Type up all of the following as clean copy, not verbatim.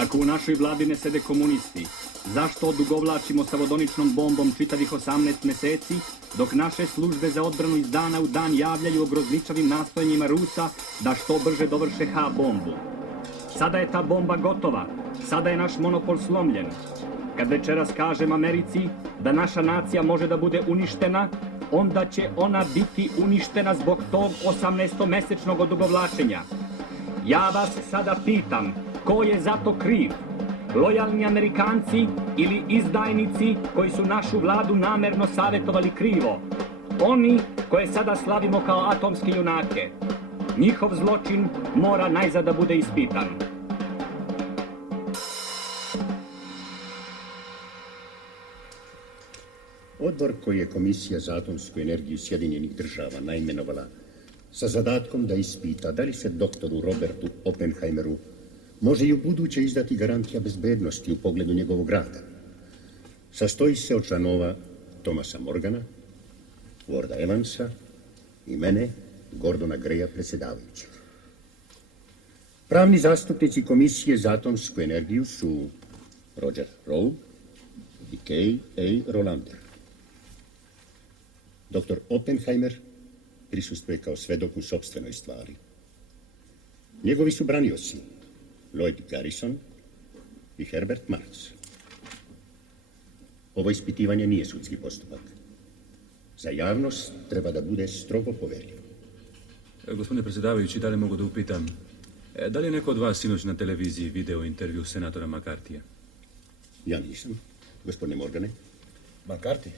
Ako u našoj vladi ne sede komunisti, zašto odugovlačimo sa vodoničnom bombom čitavih 18 meseci, dok naše službe za odbranu iz dana u dan javljaju o grozničavim nastojanjima Rusa da što brže dovrše H-bombu? Sada je ta bomba gotova, sada je naš monopol slomljen. Kad večeras kažem Americi da naša nacija može da bude uništena, onda će ona biti uništena zbog tog 18-mesečnog odugovlačenja. Ja vas sada pitam, ko je za to kriv? Lojalni Amerikanci ili izdajnici koji su našu vladu namerno savjetovali krivo? Oni koje sada slavimo kao atomske junake. Njihov zločin mora najzad da bude ispitan. Odbor koji je Komisija za atomsku energiju Sjedinjenih država naimenovala sa zadatkom da ispita da li se doktoru Robertu Oppenheimeru može i u buduće izdati garantija bezbednosti u pogledu njegovog rada. Sastoji se od članova Thomasa Morgana, Warda Evansa i mene, Gordona Greya, predsjedavajućeg. Pravni zastupnici Komisije za atomsku energiju su Roger Rowe i Kay A. Rolander. Dr. Oppenheimer prisustuje kao svedok u sopstvenoj stvari. Njegovi su branioci Lloyd Garrison i Herbert Marx. Ovo ispitivanje nije sudski postupak. Za javnost treba da bude strogo poverljivo. Gospodine predsjedavajući, da li mogu da upitam, da li je neko od vas sinoć na televiziji video intervju senatora McCarthyja? Ja nisam. Gospodine Morgane? McCarthy?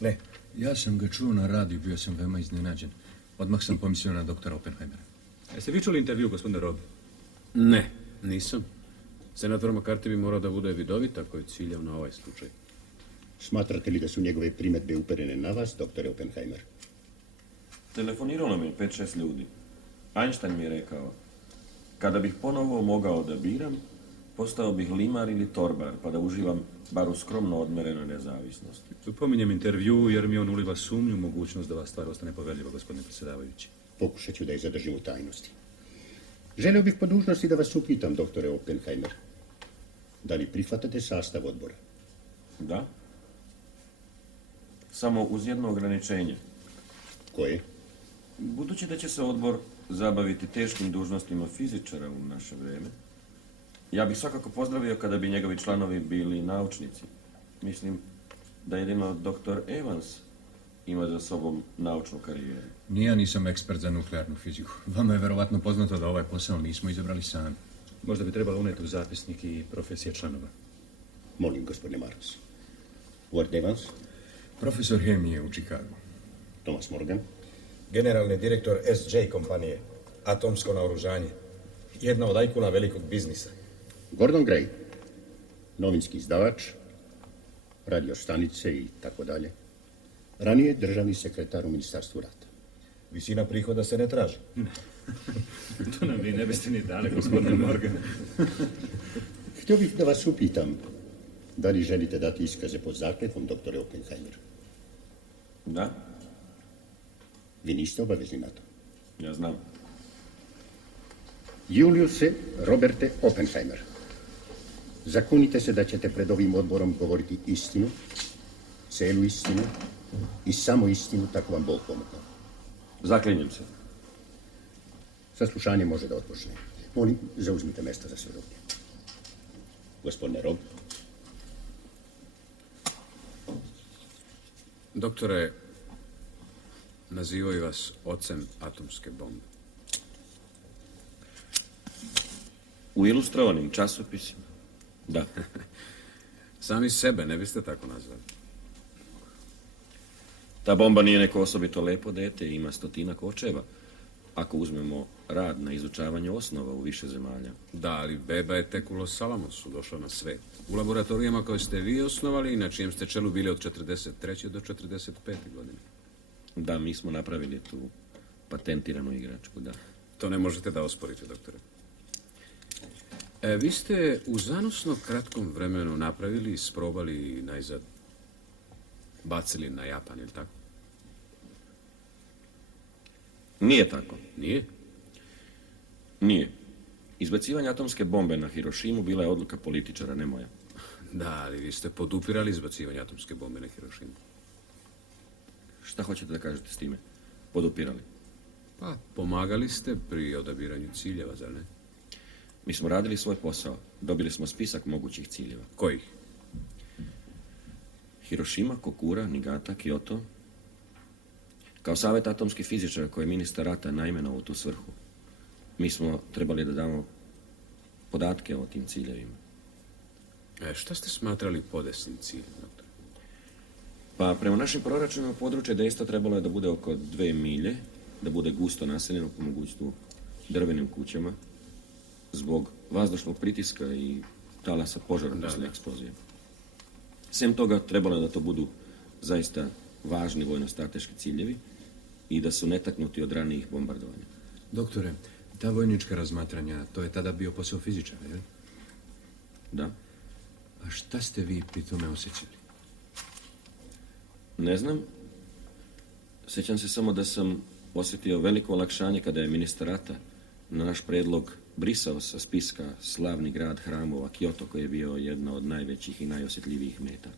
Ne. Ja sam ga čuo na radiju, bio sam veoma iznenađen. Odmah sam pomislio na doktora Oppenheimera. Jeste vi čuli intervju, gospodine Rob? Ne, nisam. Senator McCarthy bi morao da bude vidovit ako je ciljao na ovaj slučaj. Smatrate li da su njegove primedbe uperene na vas, doktore Oppenheimer? Telefoniralo mi je 5-6 ljudi. Einstein mi je rekao, kada bih ponovo mogao da biram, postao bih limar ili torbar, pa da uživam bar u skromno odmerenoj nezavisnosti. Pominjem intervju jer mi on uliva sumnju mogućnost da vas stvar ostane poverljiva, gospodine predsjedavajući. Pokušat ću da je zadržim u tajnosti. Želeo bih po dužnosti da vas upitam, doktore Oppenheimer, da li prihvatate sastav odbora? Da. Samo uz jedno ograničenje. Koje? Budući da će se odbor zabaviti teškim dužnostima fizičara u naše vrijeme, ja bih svakako pozdravio kada bi njegovi članovi bili naučnici. Mislim da jedino dr. Evans ima za sobom naučnu karijeru. Ni ja nisam ekspert za nuklearnu fiziku. Vama je verovatno poznato da ovaj posao nismo izabrali sami. Možda bi trebalo uneti u zapisnik i profesije članova. Molim, gospodine Marx. Ward Evans? Profesor hemije u Chicagu. Thomas Morgan? Generalni direktor SJ kompanije. Atomsko naoružanje. Jedna od ajkula velikog biznisa. Gordon Gray? Novinski izdavač, radio stanice i tako dalje. Ranije državni sekretar u Ministarstvu rata. Visina prihoda se ne traži. To nam vi ne biste ni dali, gospodine Morgan. Htio bih da vas upitam, da li želite dati iskaze pod zakletvom, doktore Oppenheimer? Da, Vi niste obavezni na to. ja znam. Juliuse Roberte Oppenheimer, zakunite se da ćete pred ovim odborom govoriti istinu, celu istinu i samo istinu, tako vam Bog pomogao. Zaklinjem se. Saslušanje može da otpočne. Molim, zauzmite mesta za svedoke. Gospodine Rob. Doktore, nazivaju vas ocem atomske bombe. U ilustrovanim časopisima? Da. Sami sebe ne biste tako nazvali. Ta bomba nije neko osobito lepo dete i ima 100 očeva. Ako uzmemo rad na izučavanje osnova u više zemalja. Da, ali beba je tek u Los Alamosu došla na svet. U laboratorijama koje ste vi osnovali i na čijem ste čelu bili od 43. do 45. godine. Da, mi smo napravili tu patentiranu igračku, da. To ne možete da osporite, doktore. Vi ste u zanosno kratkom vremenu napravili, isprobali i najzad bacili na Japan, je li tako? Nije tako. Nije? Nije. Izbacivanje atomske bombe na Hirošimu bila je odluka političara, ne moja. Da, ali vi ste podupirali izbacivanje atomske bombe na Hirošimu. Šta hoćete da kažete s time? Podupirali. Pa, pomagali ste pri odabiranju ciljeva, zar ne? Mi smo radili svoj posao. Dobili smo spisak mogućih ciljeva. Kojih? Hirošima, Kokura, Nigata, Kyoto. Kao savjet atomskih fizičara koje je ministar rata naimenovao u tu svrhu, mi smo trebali da damo podatke o tim ciljevima. Šta ste smatrali podesnim ciljem, doktore? Pa prema našim proračunima područje dejstva trebalo je da bude oko 2 milje, da bude gusto naseljeno po mogućstvu drvenim kućama, zbog vazdušnog pritiska i talasa požara poslije eksplozije. Sem toga trebalo je da to budu zaista važni vojno-strateški ciljevi i da su netaknuti od ranijih bombardovanja. Doktore, ta vojnička razmatranja, to je tada bio posao fizičara, je li? Da, A šta ste vi pri tome osjećali? ne znam. Sjećam se samo da sam osjetio veliko olakšanje kada je ministar rata na naš predlog brisao sa spiska slavni grad hramova Kyoto, koji je bio jedna od najvećih i najosjetljivijih meta.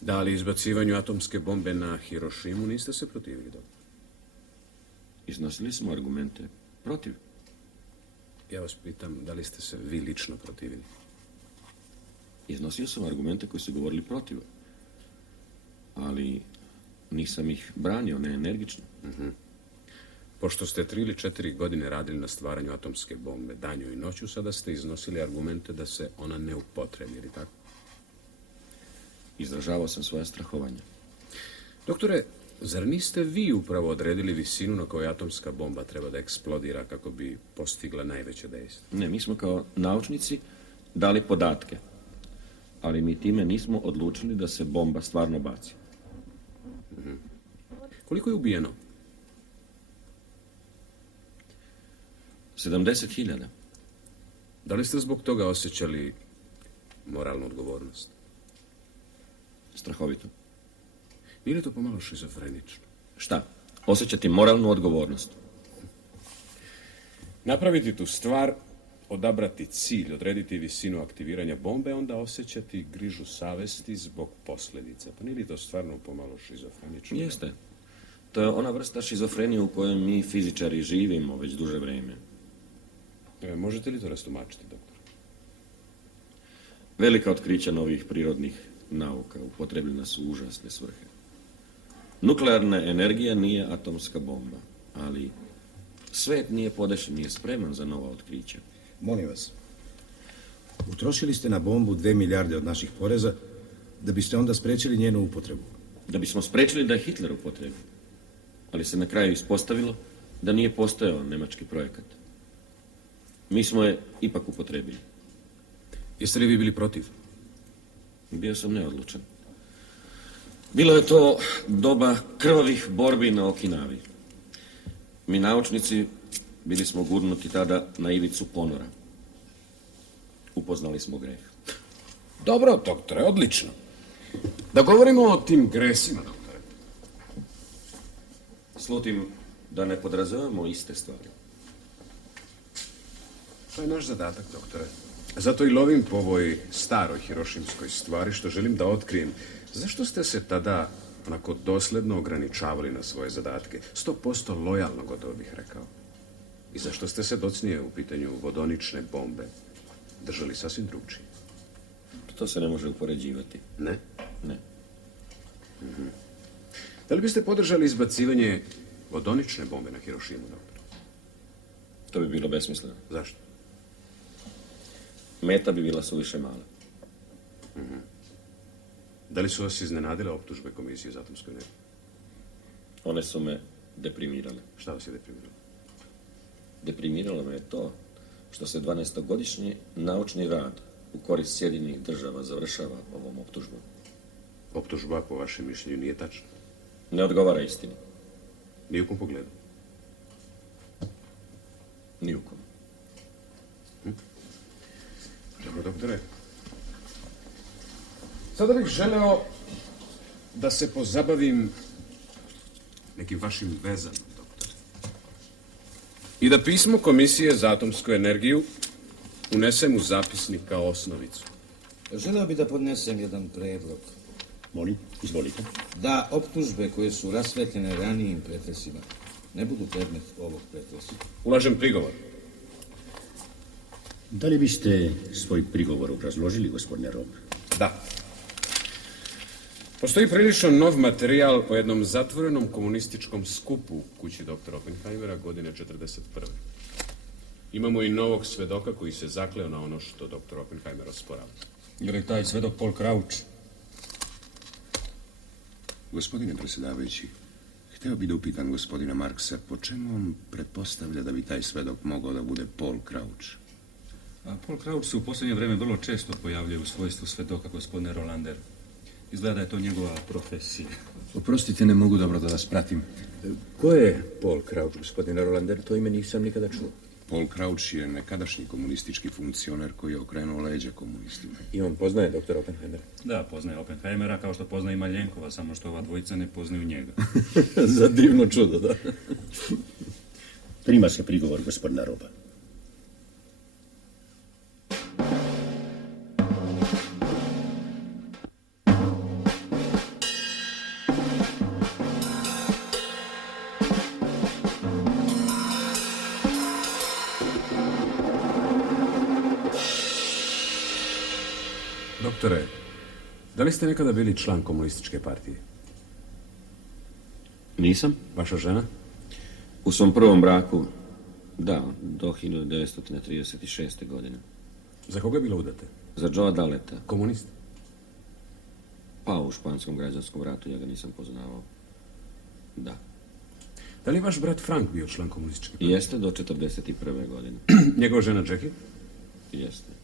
Da li izbacivanju atomske bombe na Hirošimu niste se protivili, doktore? Iznosili smo argumente protiv. Ja vas pitam, da li ste se vi lično protivili? Iznosio sam argumente koji su govorili protiv. Ali nisam ih branio, ne energično. Pošto ste 3 ili 4 godine radili na stvaranju atomske bombe danju i noću, sada ste iznosili argumente da se ona ne upotrebi, ili tako? Izražavao sam svoja strahovanja. Doktore, zar niste vi upravo odredili visinu na kojoj atomska bomba treba da eksplodira kako bi postigla najveće dejstvo? Ne, mi smo kao naučnici dali podatke, ali mi time nismo odlučili da se bomba stvarno baci. Koliko je ubijeno? 70.000. Da li ste zbog toga osjećali moralnu odgovornost? Strahovito. Nije li to pomalo šizofrenično? Šta? Osjećati moralnu odgovornost. Napraviti tu stvar, odabrati cilj, odrediti visinu aktiviranja bombe, onda osjećati grižu savesti zbog posljedica. Pa nije li to stvarno pomalo šizofrenično? Jeste. To je ona vrsta šizofrenije u kojoj mi fizičari živimo već duže vrijeme. Možete li to rastumačiti, doktor? Velika otkrića novih prirodnih nauka upotrebljena su u užasne svrhe. Nuklearna energija nije atomska bomba, ali svet nije podešen, nije spreman za nova otkrića. Molim vas, utrošili ste na bombu 2 milijarde od naših poreza da biste onda spriječili njenu upotrebu. Da bismo spriječili da je Hitler upotrebi. Ali se na kraju ispostavilo da nije postojao nemački projekat. Mi smo je ipak upotrebili. Jeste li vi bili protiv? Bio sam neodlučan. Bilo je to doba krvavih borbi na Okinavi. Mi naučnici bili smo gurnuti tada na ivicu ponora. Upoznali smo greh. Dobro, doktore, odlično. Da govorimo o tim gresima, doktore. Slutim da ne podrazumemo iste stvari. To je naš zadatak, doktore. Zato i lovim po ovoj staroj hirošimskoj stvari, što želim da otkrijem. Zašto ste se tada onako dosljedno ograničavali na svoje zadatke? 100% lojalno, gotovo bih rekao. I zašto ste se docnije u pitanju vodonične bombe držali sasvim drugčije? To se ne može upoređivati. Ne? Ne. Da li biste podržali izbacivanje vodonične bombe na Hirošimu, doktore? To bi bilo besmisleno. Zašto? Meta bi bila suviše mala. Da li su vas iznenadile optužbe Komisije za atomsku energiju? One su me deprimirale. Šta vas je deprimiralo? Deprimiralo me je to što se 12-godišnji naučni rad u korist Sjedinjenih država završava ovom optužbom. Optužba, po vašem mišljenju, nije tačna. Ne odgovara istini. Ni u kom pogledu. Ni u kom. Dobro, doktore. Sada bih želeo da se pozabavim nekim vašim vezama, doktore. I da pismo Komisije za atomsku energiju unesem u zapisnik kao osnovicu. Želeo bi da podnesem jedan predlog. Molim, izvolite. Da optužbe koje su rasvetljene ranijim pretresima ne budu predmet ovog pretresa. Ulažem prigovor. Da li biste svoj prigovor obrazložili, gospodine Rob? Da. Postoji prilično nov materijal o jednom zatvorenom komunističkom skupu u kući dr. Oppenheimera godine 1941. Imamo i novog svedoka koji se zakleo na ono što dr. Oppenheimer osporava. Je li taj svedok Paul Crouch? Gospodine predsjedavajući, htio bi da upitam gospodina Marksa po čemu on pretpostavlja da bi taj svedok mogao da bude Paul Crouch. A Paul Crouch se u posljednje vrijeme vrlo često pojavljuje u svojstvu svedoka, gospodine Rolander. Izgleda da je to njegova profesija. Oprostite, ne mogu dobro da vas pratim. Ko je Paul Crouch, gospodine Rolander? To ime nisam nikada čuo. Paul Crouch je nekadašnji komunistički funkcioner koji je okrenuo leđa komunistima. I on poznaje dr. Oppenheimera? Da, poznaje Oppenheimera kao što poznaje i Maljenkova, samo što ova dvojica ne poznaju njega. Za divno čudo, da. Prima se prigovor gospodina Roba. Doktore, da li ste nekada bili član komunističke partije? Nisam. Vaša žena? U svom prvom braku, da, do 1936. godine. Za koga je bila udata? Za Joea Daleta. Komunist? Pa u španskom građanskom ratu, ja ga nisam poznavao. Da. Da li je vaš brat Frank bio član komunističke partije? Jeste do 41. godine. Njegova žena Jackie? Jeste.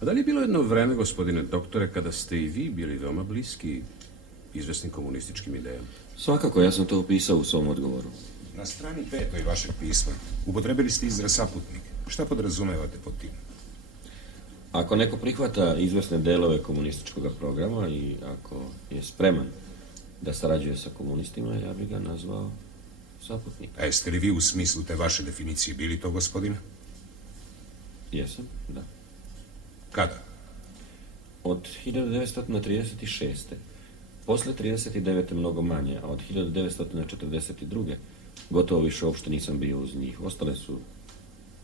A da li je bilo jedno vreme, gospodine doktore, kada ste i vi bili veoma bliski izvesnim komunističkim idejama? Svakako, ja sam to opisao u svom odgovoru. Na strani 5. vašeg pisma upotrebili ste izraz saputnik. Šta podrazumevate pod tim? Ako neko prihvata izvesne delove komunističkog programa i ako je spreman da sarađuje sa komunistima, ja bih ga nazvao saputnik. A jeste li vi u smislu te vaše definicije bili to, gospodine? Jesam, da. Kada? Od 1936. Posle 39. mnogo manje, a od 1942. gotovo više uopšte nisam bio uz njih. Ostale su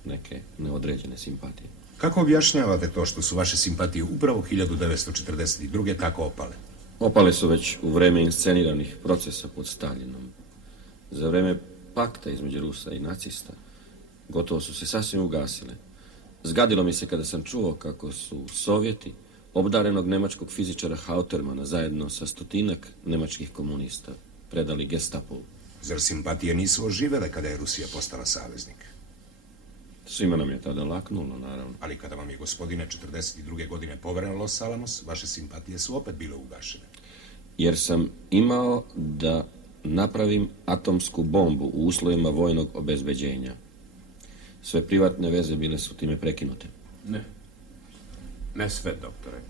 neke neodređene simpatije. Kako objašnjavate to što su vaše simpatije upravo 1942. tako opale? Opale su već u vreme insceniranih procesa pod Stalinom. Za vreme pakta između Rusa i nacista gotovo su se sasvim ugasile. Zgadilo mi se kada sam čuo kako su Sovjeti obdarenog nemačkog fizičara Hautermana zajedno sa 100 nemačkih komunista predali Gestapovu. Zar simpatije nisu oživele kada je Rusija postala saveznik? Svima nam je tada laknulo, naravno. Ali kada vam je, gospodine, 42. godine poveren Los Alamos, vaše simpatije su opet bile ugašene. Jer sam imao da napravim atomsku bombu u uslovima vojnog obezbeđenja. Sve privatne veze bile su time prekinute. Ne. Ne sve, doktore.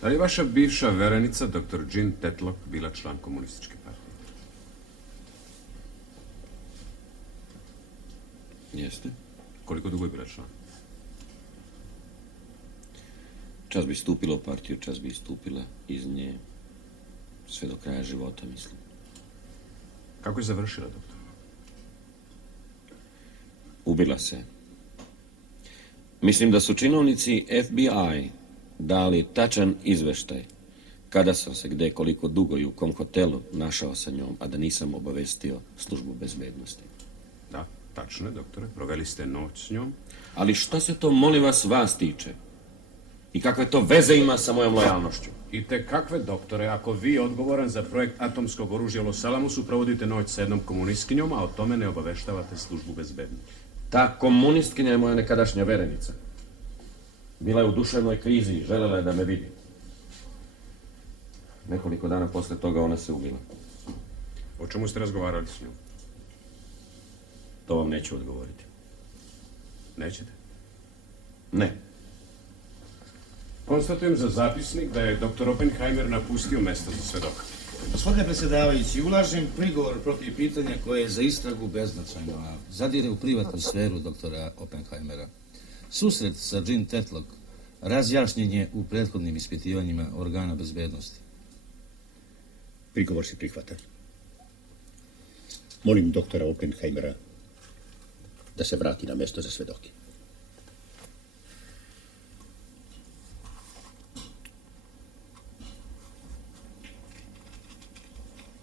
Da li je vaša bivša verenica, dr. Jean Tetlock, bila član komunističke partije? Jeste. Koliko dugo je bila član? Čas bi stupila u partiju, čas bi istupila iz nje. Sve do kraja života, mislim. Kako je završila, doktor? Ubila se. Mislim da su činovnici FBI dali tačan izveštaj kada sam se gde, koliko dugo i u kom hotelu našao sa njom, a da nisam obavestio službu bezbednosti. Da, tačno je, doktore. Proveli ste noć s njom. Ali što se to, molim vas tiče? I kakve to veze ima sa mojom lojalnošću? I te kakve, doktore, ako vi odgovoran za projekt atomskog oružja u Los Alamosu provodite noć s jednom komunistkinjom, a o tome ne obaveštavate službu bezbednosti? Ta komunistkinja je moja nekadašnja verenica. Bila je u duševnoj krizi i želela je da me vidi. Nekoliko dana posle toga ona se ubila. O čemu ste razgovarali s njom? To vam neću odgovoriti. Nećete? Ne. Konstatujem za zapisnik da je dr. Oppenheimer napustio mesto za svedoka. Gospodine predsjedavajući, ulažem prigovor protiv pitanja koje je za istragu beznačajno, a zadire u privatnu sferu doktora Oppenheimera. Susret sa Jean Tetlock razjašnjen je u prethodnim ispitivanjima organa bezbednosti. Prigovor se prihvata. Molim doktora Oppenheimera da se vrati na mesto za svedoke.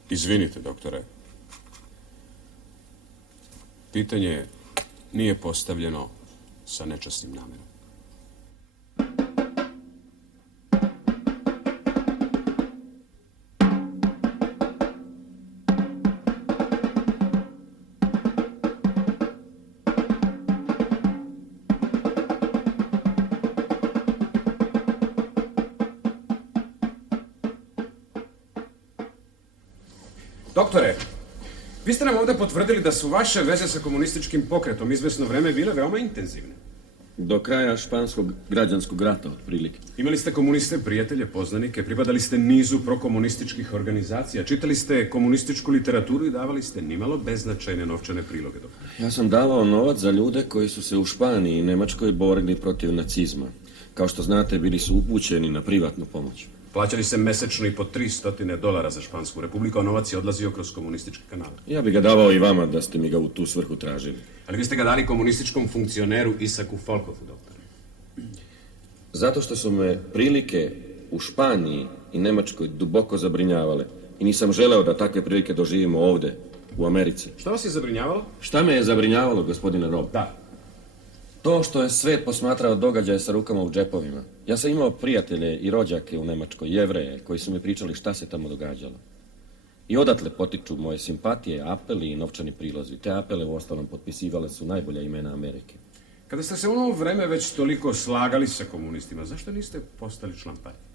Izvinite, doktore. Pitanje nije postavljeno sa nečasnim namerom. Doktore, vi ste nam ovdje potvrdili da su vaše veze sa komunističkim pokretom izvesno vreme bile veoma intenzivne. Do kraja španskog građanskog rata, otprilike. Imali ste komuniste, prijatelje, poznanike, pripadali ste nizu prokomunističkih organizacija, čitali ste komunističku literaturu i davali ste nimalo beznačajne novčane priloge. Doktore. Ja sam davao novac za ljude koji su se u Španiji i Nemačkoj borili protiv nacizma. Kao što znate, bili su upućeni na privatnu pomoć. Plaćali se mesečno i po $300 za Špansku republiku, a novac je odlazio kroz komunističke kanale. Ja bi ga davao i vama da ste mi ga u tu svrhu tražili. Ali vi ste ga dali komunističkom funkcioneru Isaku Folkovu, doktore. Zato što su me prilike u Španiji i Nemačkoj duboko zabrinjavale i nisam želeo da takve prilike doživimo ovde, u Americi. Šta vas je zabrinjavalo? Šta me je zabrinjavalo, gospodine Rob? Da. To što je svet posmatrao događaje sa rukama u džepovima. Ja sam imao prijatelje i rođake u Nemačkoj, Jevreje, koji su mi pričali šta se tamo događalo. I odatle potiču moje simpatije, apeli i novčani prilozi. Te apele u ostalom potpisivale su najbolja imena Amerike. Kada ste se u ono vreme već toliko slagali sa komunistima, zašto niste postali član partije?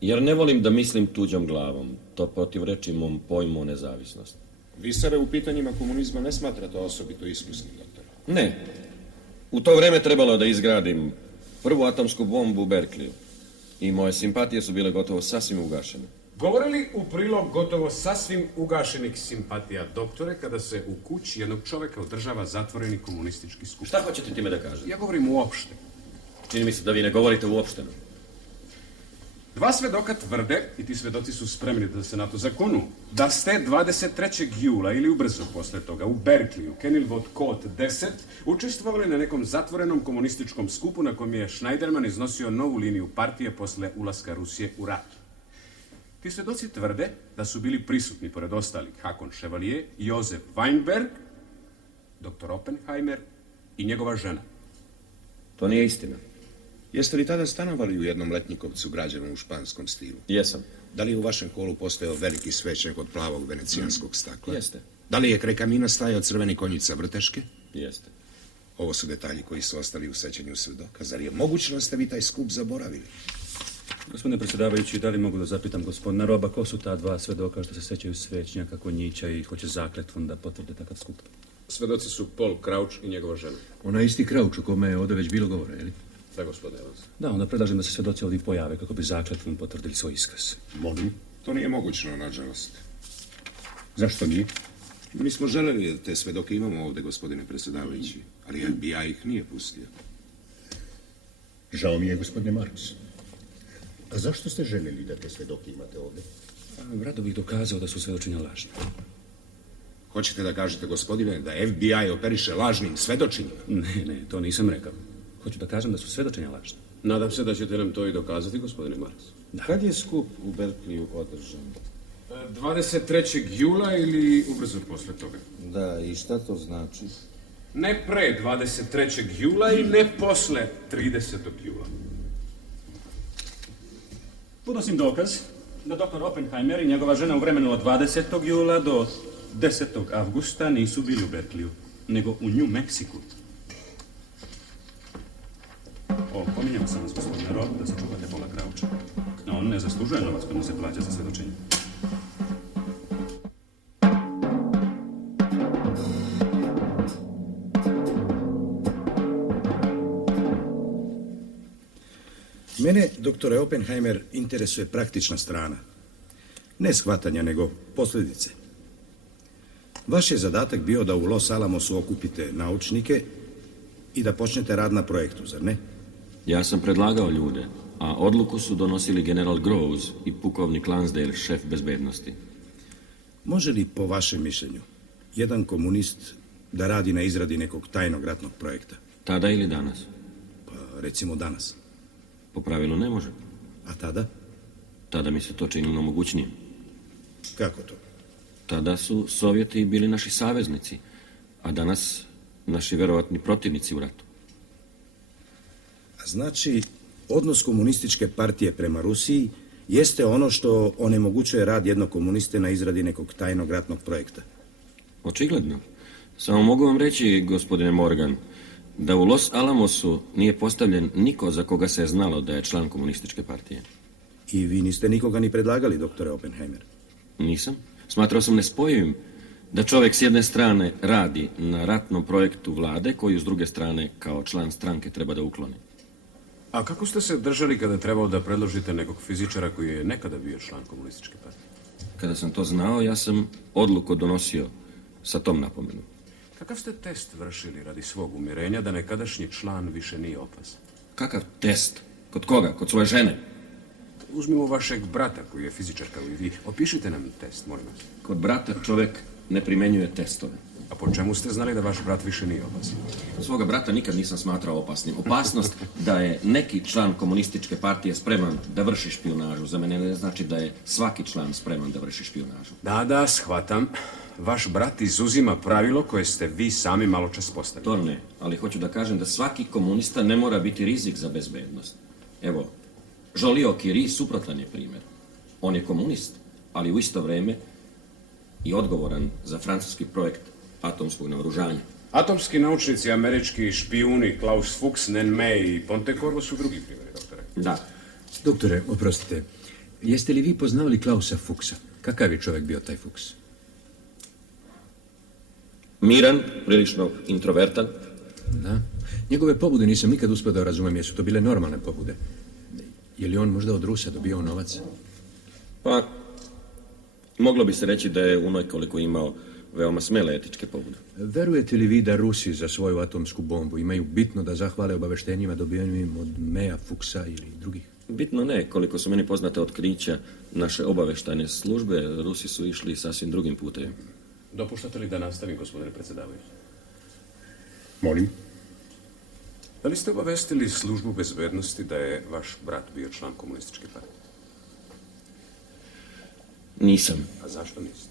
Jer ne volim da mislim tuđom glavom. To protivreči mom pojmu o nezavisnosti. Vi sebe u pitanjima komunizma ne smatrate osobito iskusnim, doktore? Ne. U to vreme trebalo je da izgradim prvu atomsku bombu u Berkeliju. I moje simpatije su bile gotovo sasvim ugašene. Govori li u prilog gotovo sasvim ugašenih simpatija, doktore, kada se u kući jednog čoveka održava zatvoreni komunistički skup? Šta hoćete time da kažete? Ja govorim uopšte. Čini mi se da vi ne govorite uopšteno. Dva svedoka tvrde, i ti svedoci su spremni da se na to zakonu, da ste 23. jula ili ubrzo posle toga u Berkeliju, Kenilworth Court 10, učestvovali na nekom zatvorenom komunističkom skupu na kojem je Schneiderman iznosio novu liniju partije posle ulaska Rusije u rat. Ti svedoci tvrde da su bili prisutni, pored ostalih, Hakon Chevalier, Josef Weinberg, dr. Oppenheimer i njegova žena. To nije istina. Jeste li tada stanovali u jednom letnjikovcu građenom u španskom stilu? Jesam. Da li je u vašem kolu postojao veliki svećnik od plavog venecijanskog stakla? Jeste. Da li je kraj kamina stajao crveni konjica vrteške? Jeste. Ovo su detalji koji su ostali u sećanju svedoka. Zar je moguće da ste vi taj skup zaboravili? Gospodine predsjedavajući, da li mogu da zapitam gospodina Roba, ko su ta dva svedoka što se sećaju svećnjaka, konjića i hoće zakletvom da potvrde takav skup? Svedoci su Paul Crouch i njegova žena. Ona je isti Crouch o kome je ovdje već bilo govora, je li? Da, gospodine Evans. Da, onda predlažem da se svedoci ovdje pojave kako bi zakletvom potvrdili svoj iskaz. Molim. To nije mogućno, nažalost. Zašto nije? Mi smo želeli da te svedoke imamo ovdje, gospodine predsjedavajući, ali FBI ih nije pustio. Žao mi je, gospodine Marks. A zašto ste željeli da te svedoke imate ovdje? Rado bih dokazao da su svedočenja lažna. Hoćete da kažete, gospodine, da FBI operiše lažnim svedočenjima? Ne, to nisam rekao. Hoću da kažem da su svedočenja lažna. Nadam se da ćete nam to i dokazati, gospodine Marks. Kad je skup u Berkeliju održan? 23. jula ili ubrzo posle toga? Da, i šta to znači? Ne pre 23. jula i ne posle 30. jula. Podnosim dokaz da dr. Oppenheimer i njegova žena u vremenu od 20. jula do 10. avgusta nisu bili u Berkeliju, nego u New Mexiku. Pominjao sam vas, gospodine Rob, da se čuvate Paula Croucha. On ne zaslužuje novac koji mu se plaća za svedočenje. Mene, doktore Oppenheimer, interesuje praktična strana. Ne shvatanja, nego posljedice. Vaš je zadatak bio da u Los Alamosu okupite naučnike i da počnete rad na projektu, zar ne? Ja sam predlagao ljude, a odluku su donosili general Groves i pukovnik Lansdale, šef bezbednosti. Može li, po vašem mišljenju, jedan komunist da radi na izradi nekog tajnog ratnog projekta? Tada ili danas? Pa recimo danas. Po pravilu ne može. A tada? Tada mi se to činilo mogućnije. Kako to? Tada su Sovjeti bili naši saveznici, a danas naši verovatni protivnici u ratu. A znači, odnos komunističke partije prema Rusiji jeste ono što onemogućuje rad jednog komuniste na izradi nekog tajnog ratnog projekta. Očigledno. Samo mogu vam reći, gospodine Morgan, da u Los Alamosu nije postavljen niko za koga se je znalo da je član komunističke partije. I vi niste nikoga ni predlagali, doktore Oppenheimer? Nisam. Smatrao sam nespojivim da čovjek s jedne strane radi na ratnom projektu vlade, koju s druge strane kao član stranke treba da ukloni. A kako ste se držali kada je trebalo da predložite nekog fizičara koji je nekada bio član komunističke partije? Kada sam to znao, ja sam odluku donosio sa tom napomenom. Kakav ste test vršili radi svog umjerenja da nekadašnji član više nije opasan? Kakav test? Kod koga? Kod svoje žene? Uzmimo vašeg brata koji je fizičar kao i vi. Opišite nam test, molim vas. Kod brata čovjek ne primjenjuje testove. A po čemu ste znali da vaš brat više nije opasan? Svoga brata nikad nisam smatrao opasnim. Opasnost da je neki član komunističke partije spreman da vrši špijunažu za mene ne znači da je svaki član spreman da vrši špijunažu. Da, shvatam. Vaš brat izuzima pravilo koje ste vi sami maločas postavili. To ne, ali hoću da kažem da svaki komunista ne mora biti rizik za bezbednost. Evo, Joliot Curie suprotan je primjer. On je komunist, ali u isto vrijeme i odgovoran za francuski projekt atomskog naoružanja. Atomski naučnici, američki špijuni, Klaus Fuchs, Nen May i Pontecorvo su drugi primjeri, doktore. Da. Doktore, oprostite, jeste li vi poznavali Klausa Fuchsa? Kakav je čovjek bio taj Fuchs? Miran, prilično introvertan. Da. Njegove pobude nisam nikad uspio da razumijem, jesu to bile normalne pobude. Je li on možda od Rusa dobio novac? Pa, moglo bi se reći da je unekoliko imao veoma smele etičke pobude. Verujete li vi da Rusi za svoju atomsku bombu imaju bitno da zahvale obaveštenjima dobijenim od Meja, Fuchsa ili drugih? Bitno ne, koliko su meni poznate otkrića naše obaveštajne službe, Rusi su išli sasvim drugim putem. Dopuštate li da nastavim, gospodine predsjedavajući? Molim? Da li ste obavestili službu bezbednosti da je vaš brat bio član komunističke partije? Nisam. A zašto niste?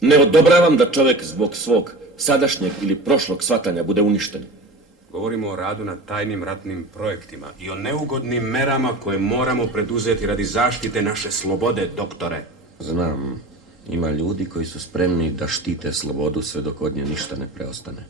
Ne odobravam da čovjek zbog svog sadašnjeg ili prošlog shvatanja bude uništen. Govorimo o radu na tajnim ratnim projektima i o neugodnim merama koje moramo preduzeti radi zaštite naše slobode, doktore. Znam, ima ljudi koji su spremni da štite slobodu sve dok od nje ništa ne preostane.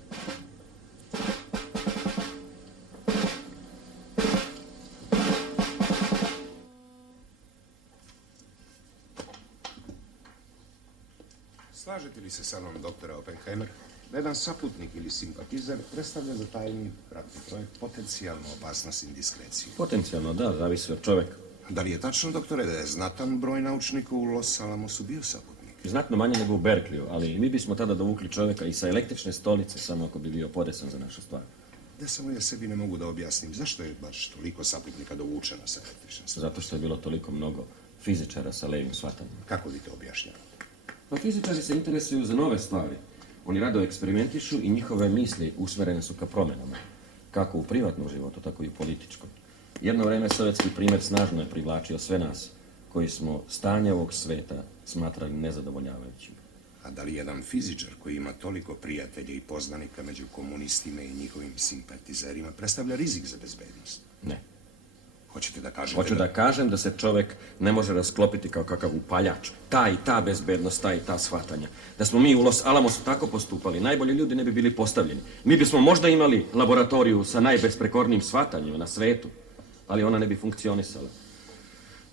Slažete li se sa mnom, doktore Oppenheimer, da jedan saputnik ili simpatizer predstavlja za tajni ratni projekt potencijalnu opasnost indiskreciji? Potencijalno da, zavisi od čovjeka. Da li je tačno, doktore, da je znatan broj naučnika u Los Alamosu bio saputnik? Znatno manje nego u Berkliju, ali mi bismo tada dovukli čovjeka i sa električne stolice, samo ako bi bio podesan za našu stvar. Da samo ja sebi ne mogu da objasnim zašto je baš toliko saputnika dovučeno sa električne stolice. Zato što je bilo toliko mnogo fizičara sa levim shvatanjem. Kako vi to objašnjavate? Pa fizičari se interesuju za nove stvari. Oni rado eksperimentišu i njihove misli usmjerene su ka promjenama. Kako u privatnom životu, tako i u političkom. Jedno vrijeme sovjetski primjer snažno je privlačio sve nas, koji smo stanje ovog sveta smatrali nezadovoljavajućim. A da li jedan fizičar koji ima toliko prijatelja i poznanika među komunistima i njihovim simpatizerima predstavlja rizik za bezbednost? Ne. Hoćete da kažete Hoću da kažem da se čovjek ne može rasklopiti kao kakav upaljač. Ta i ta bezbednost, ta i ta shvatanja. Da smo mi u Los Alamosu tako postupali, najbolji ljudi ne bi bili postavljeni. Mi bismo možda imali laboratoriju sa najbesprekornijim shvatanjima na svetu, ali ona ne bi funkcionisala.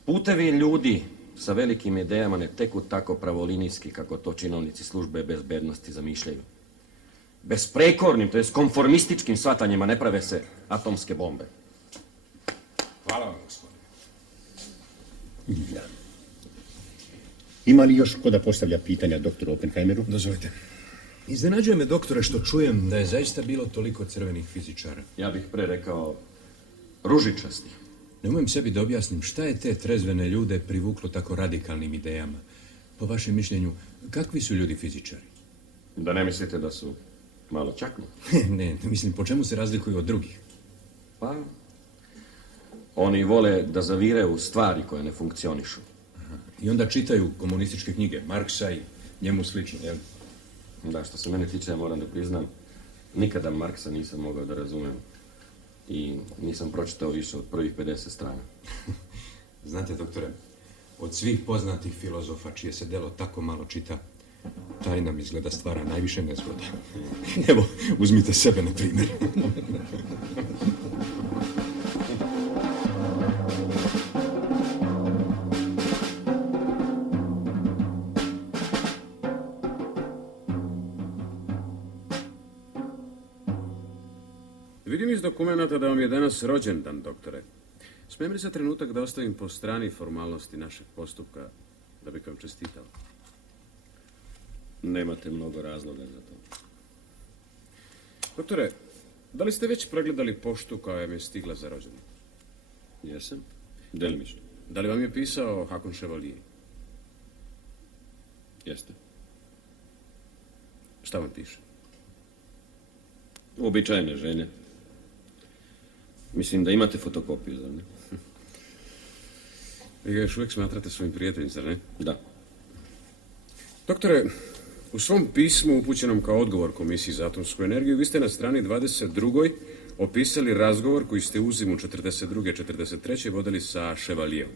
Putevi ljudi sa velikim idejama ne teku tako pravolinijski kako to činovnici službe bezbednosti zamišljaju. Besprekornim, to jest konformističkim shvatanjima ne prave se atomske bombe. Hvala vam, gospodine. Ja. Ima li još ko da postavlja pitanja doktoru Oppenheimeru? Dozvolite. Iznenađuje me, doktore, što čujem da je zaista bilo toliko crvenih fizičara. Ja bih pre rekao ružičastih. Ne umem sebi da objasnim šta je te trezvene ljude privuklo tako radikalnim idejama. Po vašem mišljenju, kakvi su ljudi fizičari? Da ne mislite da su malo čakni? Ne, mislim, po čemu se razlikuju od drugih? Pa, oni vole da zavire u stvari koje ne funkcionišu. I onda čitaju komunističke knjige, Marksa i njemu slično, jel? Da, što se mene tiče, ja moram da priznam, nikada Marksa nisam mogao da razumem. I nisam pročitao više od prvih 50 strana. Znate, doktore, od svih poznatih filozofa čije se delo tako malo čita, taj nam izgleda stvara najviše nezgoda. Evo, uzmite sebe na primjer. Vidim iz dokumenata da vam je danas rođendan, doktore. Smijem li za trenutak da ostavim po strani formalnosti našeg postupka da bih vam čestitao? Nemate mnogo razloga za to. Doktore, da li ste već pregledali poštu koja vam je stigla za rođendan? Jesam? Delimično. Da li vam je pisao Hakon Chevalier? Jeste. Šta vam piše? Uobičajene želje. Mislim da imate fotokopiju, zar ne? Vi ga još uvijek smatrate svojim prijateljem, zar ne? Da. Doktore, u svom pismu upućenom kao odgovor Komisiji za atomsku energiju, vi ste na strani 22. opisali razgovor koji ste u zimu 42. 43. vodili sa Chevalierom.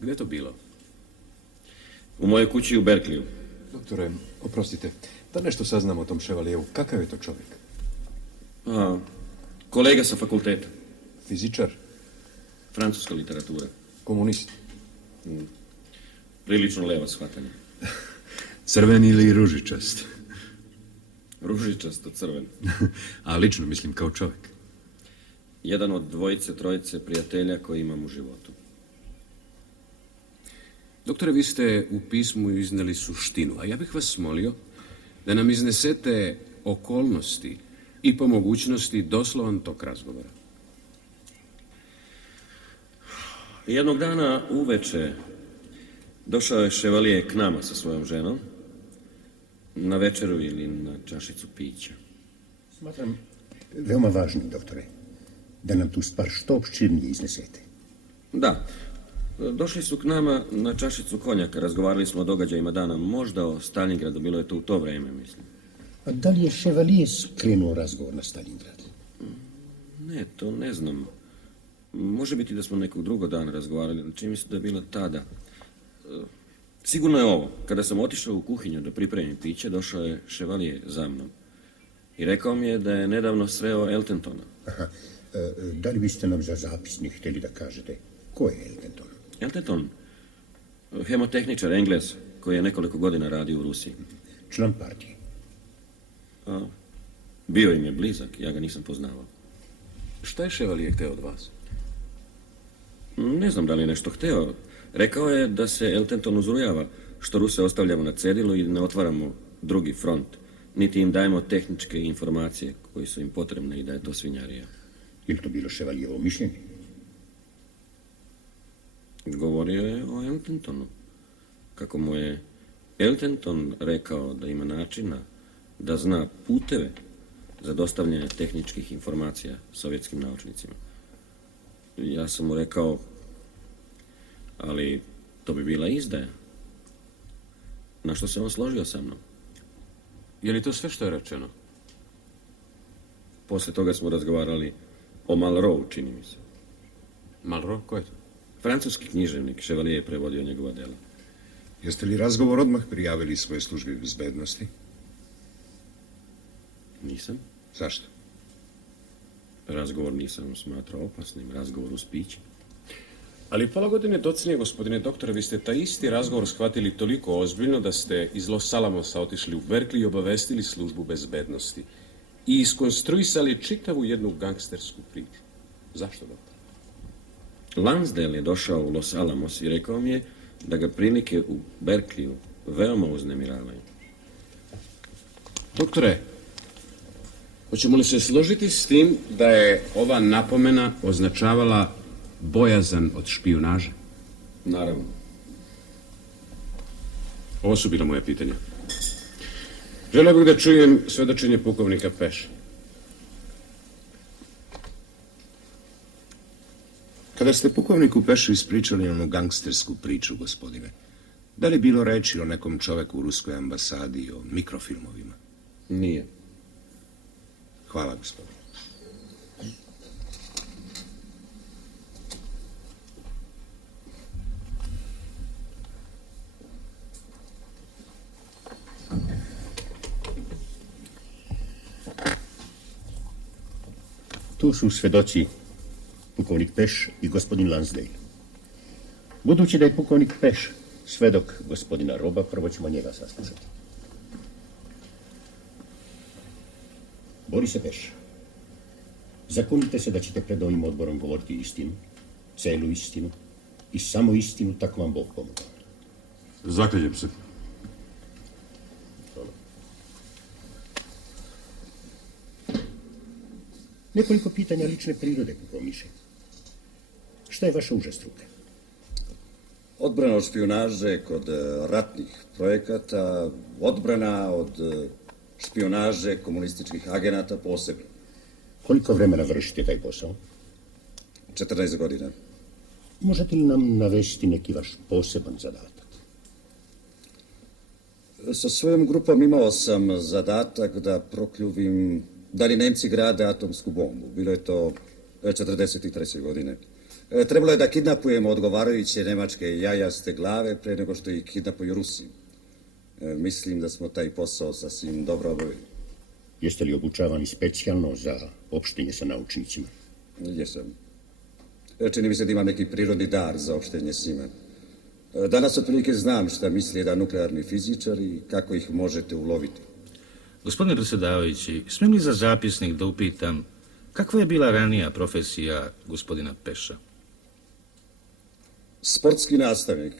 Gdje je to bilo? U mojoj kući u Berkliju. Doktore, oprostite, da nešto saznamo o tom Chevalieru. Kakav je to čovjek? Kolega sa fakulteta. Fizičar? Francuska literatura. Komunist? Prilično leva shvatanja. Crveni ili ružičast? Ružičasto crven. A lično mislim kao čovjek. Jedan od dvojice, trojice prijatelja koji imam u životu. Doktore, vi ste u pismu iznijeli suštinu, a ja bih vas molio da nam iznesete okolnosti i po mogućnosti doslovan tok razgovora. Jednog dana uveče došao je Chevalier k nama sa svojom ženom na večeru ili na čašicu pića. Smatram veoma važnim, doktore, da nam tu stvar što opširnije iznesete. Da, došli su k nama na čašicu konjaka, razgovarali smo o događajima dana, možda o Stalingradu, bilo je to u to vreme, mislim. A da li je Chevalier skrenuo razgovor na Stalingrad? Ne, to ne znam. Može biti da smo nekog drugog dana razgovarali, čini mi se da je bilo tada. Sigurno je ovo. Kada sam otišao u kuhinju da pripremim piće, došao je Chevalier za mnom. I rekao mi je da je nedavno sreo Eltentona. Aha. Da li biste nam za zapisnik htjeli da kažete ko je Eltenton? Eltenton, hemotehničar, Engles, koji je nekoliko godina radio u Rusiji. Član partije? Bio im je blizak, ja ga nisam poznavao. Šta je Chevalier hteo od vas? Ne znam da li je nešto hteo. Rekao je da se Eltenton uzrujava, što Ruse ostavljamo na cedilu i ne otvaramo drugi front, niti im dajemo tehničke informacije koje su im potrebne i da je to svinjarija. Je li to bilo Chevalierovo mišljenje? Govorio je o Eltentonu. Kako mu je Eltenton rekao da ima načina da zna puteve za dostavljanje tehničkih informacija sovjetskim naučnicima. Ja sam mu rekao, ali to bi bila izdaja. Na što se on složio sa mnom. Je li to sve što je rečeno? Poslije toga smo razgovarali o Malraux, čini mi se. Malraux? Ko je to? Francuski književnik, Chevalier je prevodio njegova dela. Jeste li razgovor odmah prijavili svoje službi bezbednosti? Nisam. Zašto? Razgovor nisam smatrao opasnim, razgovor uz piće. Ali pola godine docnije, gospodine doktore, vi ste taj isti razgovor shvatili toliko ozbiljno da ste iz Los Alamosa otišli u Berkeley i obavestili službu bezbednosti. I iskonstruisali čitavu jednu gangstersku priču. Zašto, doktor? Lansdale je došao u Los Alamos i rekao mi je da ga prilike u Berkeleyu veoma uznemiravaju. Doktore, hoćemo li se složiti s tim da je ova napomena označavala bojazan od špijunaže? Naravno. Ovo su bila moja pitanja. Želeo bih da čujem svedočenje pukovnika Peša. Kada ste pukovniku Pešu ispričali onu gangstersku priču, gospodine, da li je bilo reči o nekom čoveku u ruskoj ambasadi i o mikrofilmovima? Nije. Hvala, gospodine. Tu su svedoci pukovnik Peš i gospodin Lansdale. Budući da je pukovnik Peš svedok gospodina Roba, prvo ćemo njega saslušati. Borise Peš, zakunite se da ćete pred ovim odborom govoriti istinu, celu istinu i samo istinu, tako vam Bog pomogao. Zaklinjem se. Nekoliko pitanja lične prirode, pukovniče. Šta je vaša uža struka? Odbrana od špijunaže kod ratnih projekata, odbrana od špijunaže komunističkih agenata posebno. Koliko vremena vršite taj posao? 14 godina. Možete li nam navesti neki vaš poseban zadatak? Sa svojom grupom imao sam zadatak da prokljuvim da li Nemci grade atomsku bombu. Bilo je to 43. godine. Trebalo je da kidnapujemo odgovarajuće nemačke jajaste glave pre nego što ih kidnapuju Rusi. Mislim da smo taj posao sasvim dobro obavili. Jeste li obučavani specijalno za opštenje sa naučnicima? Jesam. Čini mi se da imam neki prirodni dar za opštenje s njima. Danas otprilike znam šta misli jedan nuklearni fizičar i kako ih možete uloviti. Gospodine predsjedavajući, smijem li za zapisnik da upitam kakva je bila ranija profesija gospodina Peša? Sportski nastavnik.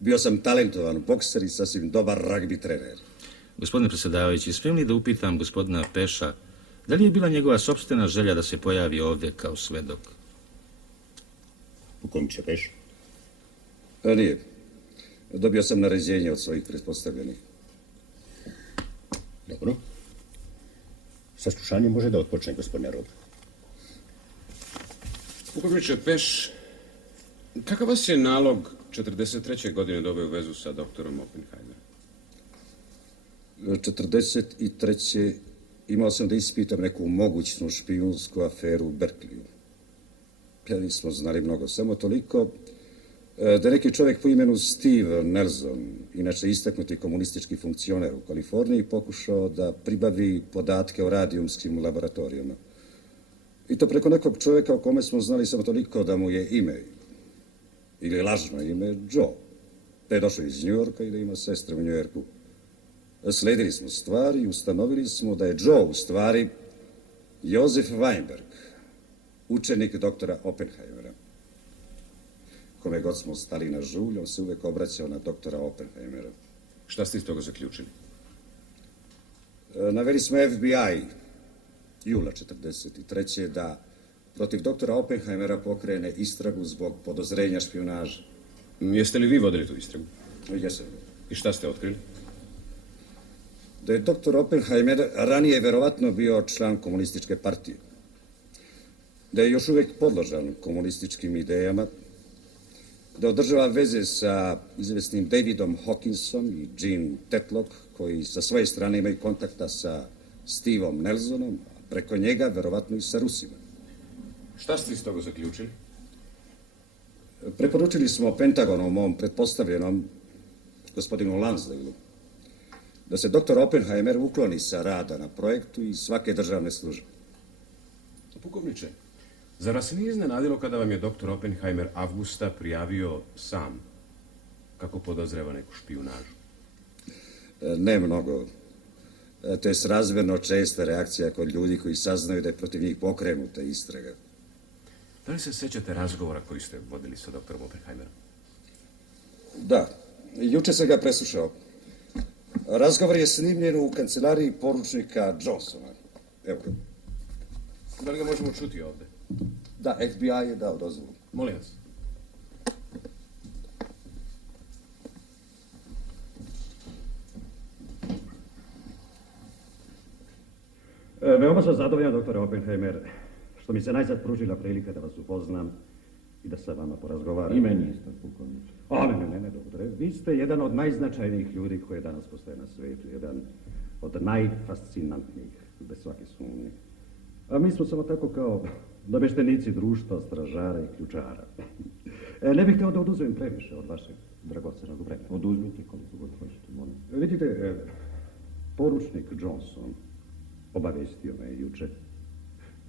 Bio sam talentovan bokser i sasvim dobar ragbi trener. Gospodine predsjedavajući, smijem li da upitam gospodina Peša da li je bila njegova sopstvena želja da se pojavi ovdje kao svedok? Pukovniče Peš? Nije. Dobio sam naređenje od svojih pretpostavljenih. Dobro. Saslušanje može da otpočne, gospodine Rob. Pukovniče Peš, kakav vas je nalog 43. godine doveo u vezu sa doktorom Oppenheimerom? 43. imao sam da ispitam neku mogućnu špijunsku aferu u Berkliju. Nismo znali mnogo, samo toliko da neki čovjek po imenu Steve Nelson, inače istaknuti komunistički funkcioner u Kaliforniji, pokušao da pribavi podatke o radijumskim laboratorijama. I to preko nekog čovjeka o kome smo znali samo toliko da mu je ime, ili lažno ime, Joe. Da je došao iz Njujorka i da ima sestre u Njujorku. Sledili smo stvari i ustanovili smo da je Joe u stvari Josef Weinberg, učenik doktora Oppenheimera. Kome god smo stali na žulj, on se uvek obraćao na doktora Oppenheimera. Šta ste iz toga zaključili? Naveli smo FBI jula 43. da protiv doktora Oppenheimera pokrene istragu zbog podozrenja špijunaže. Jeste li vi vodili tu istragu? Jesam. I šta ste otkrili? Da je doktor Oppenheimer ranije verovatno bio član komunističke partije. Da je još uvek podložan komunističkim idejama, da održava veze sa izvesnim Davidom Hawkinsom i Jean Tetlock, koji sa svoje strane imaju kontakta sa Steveom Nelsonom, a preko njega verovatno i sa Rusima. Šta ste iz toga zaključili? Preporučili smo Pentagonu, mom pretpostavljenom gospodinu Lansdaleu, da se doktor Oppenheimer ukloni sa rada na projektu i svake državne službe. Pukovniče, zar vas nije iznenadilo kada vam je doktor Oppenheimer avgusta prijavio sam kako podozreva neku špijunažu? Ne mnogo. To je srazmerno česta reakcija kod ljudi koji saznaju da je protiv njih pokrenuta istraga. Da li se sećate razgovora koji ste vodili sa doktorom Oppenheimerom? Da. Juče sam ga preslušao. Razgovor je snimljen u kancelariji poručnika Johnsona. Evo ga. Da li ga možemo čuti ovde? Da, FBI je dao dozvolu. Molim vas. Veoma sam zadovoljan, doktore Oppenheimer, što mi se najzad pružila prilika da vas upoznam i da sa vama porazgovaram. I meni isto, pukovniče. Ne, doktore. Vi ste jedan od najznačajnijih ljudi koji danas postoje na svijetu, jedan od najfascinantnijih, bez svake sumnje. A mi smo samo tako kao nameštenici društva, stražara i ključara. Ne bih htio da oduzmem previše od vašeg dragocenog vremena. Oduzmite koliko god hoćete, molim. Vidite, poručnik Johnson obavestio me juče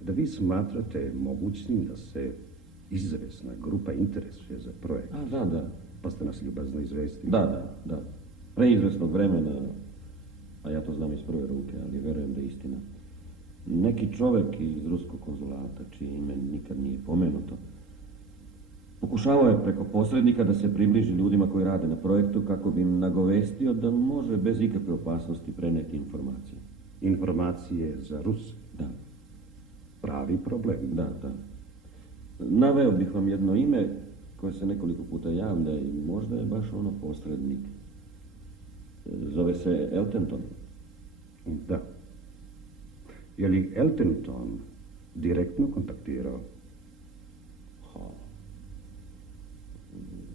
da vi smatrate mogućnim da se izvesna grupa interesuje za projekt. Da. Pa ste nas ljubazno izvestili. Da. Preizvesnog vremena, a ja to znam iz prve ruke, ali verujem da je istina. Neki čovjek iz ruskog konzulata, čije ime nikad nije pomenuto, pokušavao je preko posrednika da se približi ljudima koji rade na projektu kako bi im nagovestio da može bez ikakve opasnosti preneti informacije. Informacije za Ruse? Da. Pravi problem? Da. Naveo bih vam jedno ime koje se nekoliko puta javlja i možda je baš ono posrednik. Zove se Eltenton. Da. Je li Eltenton direktno kontaktirao?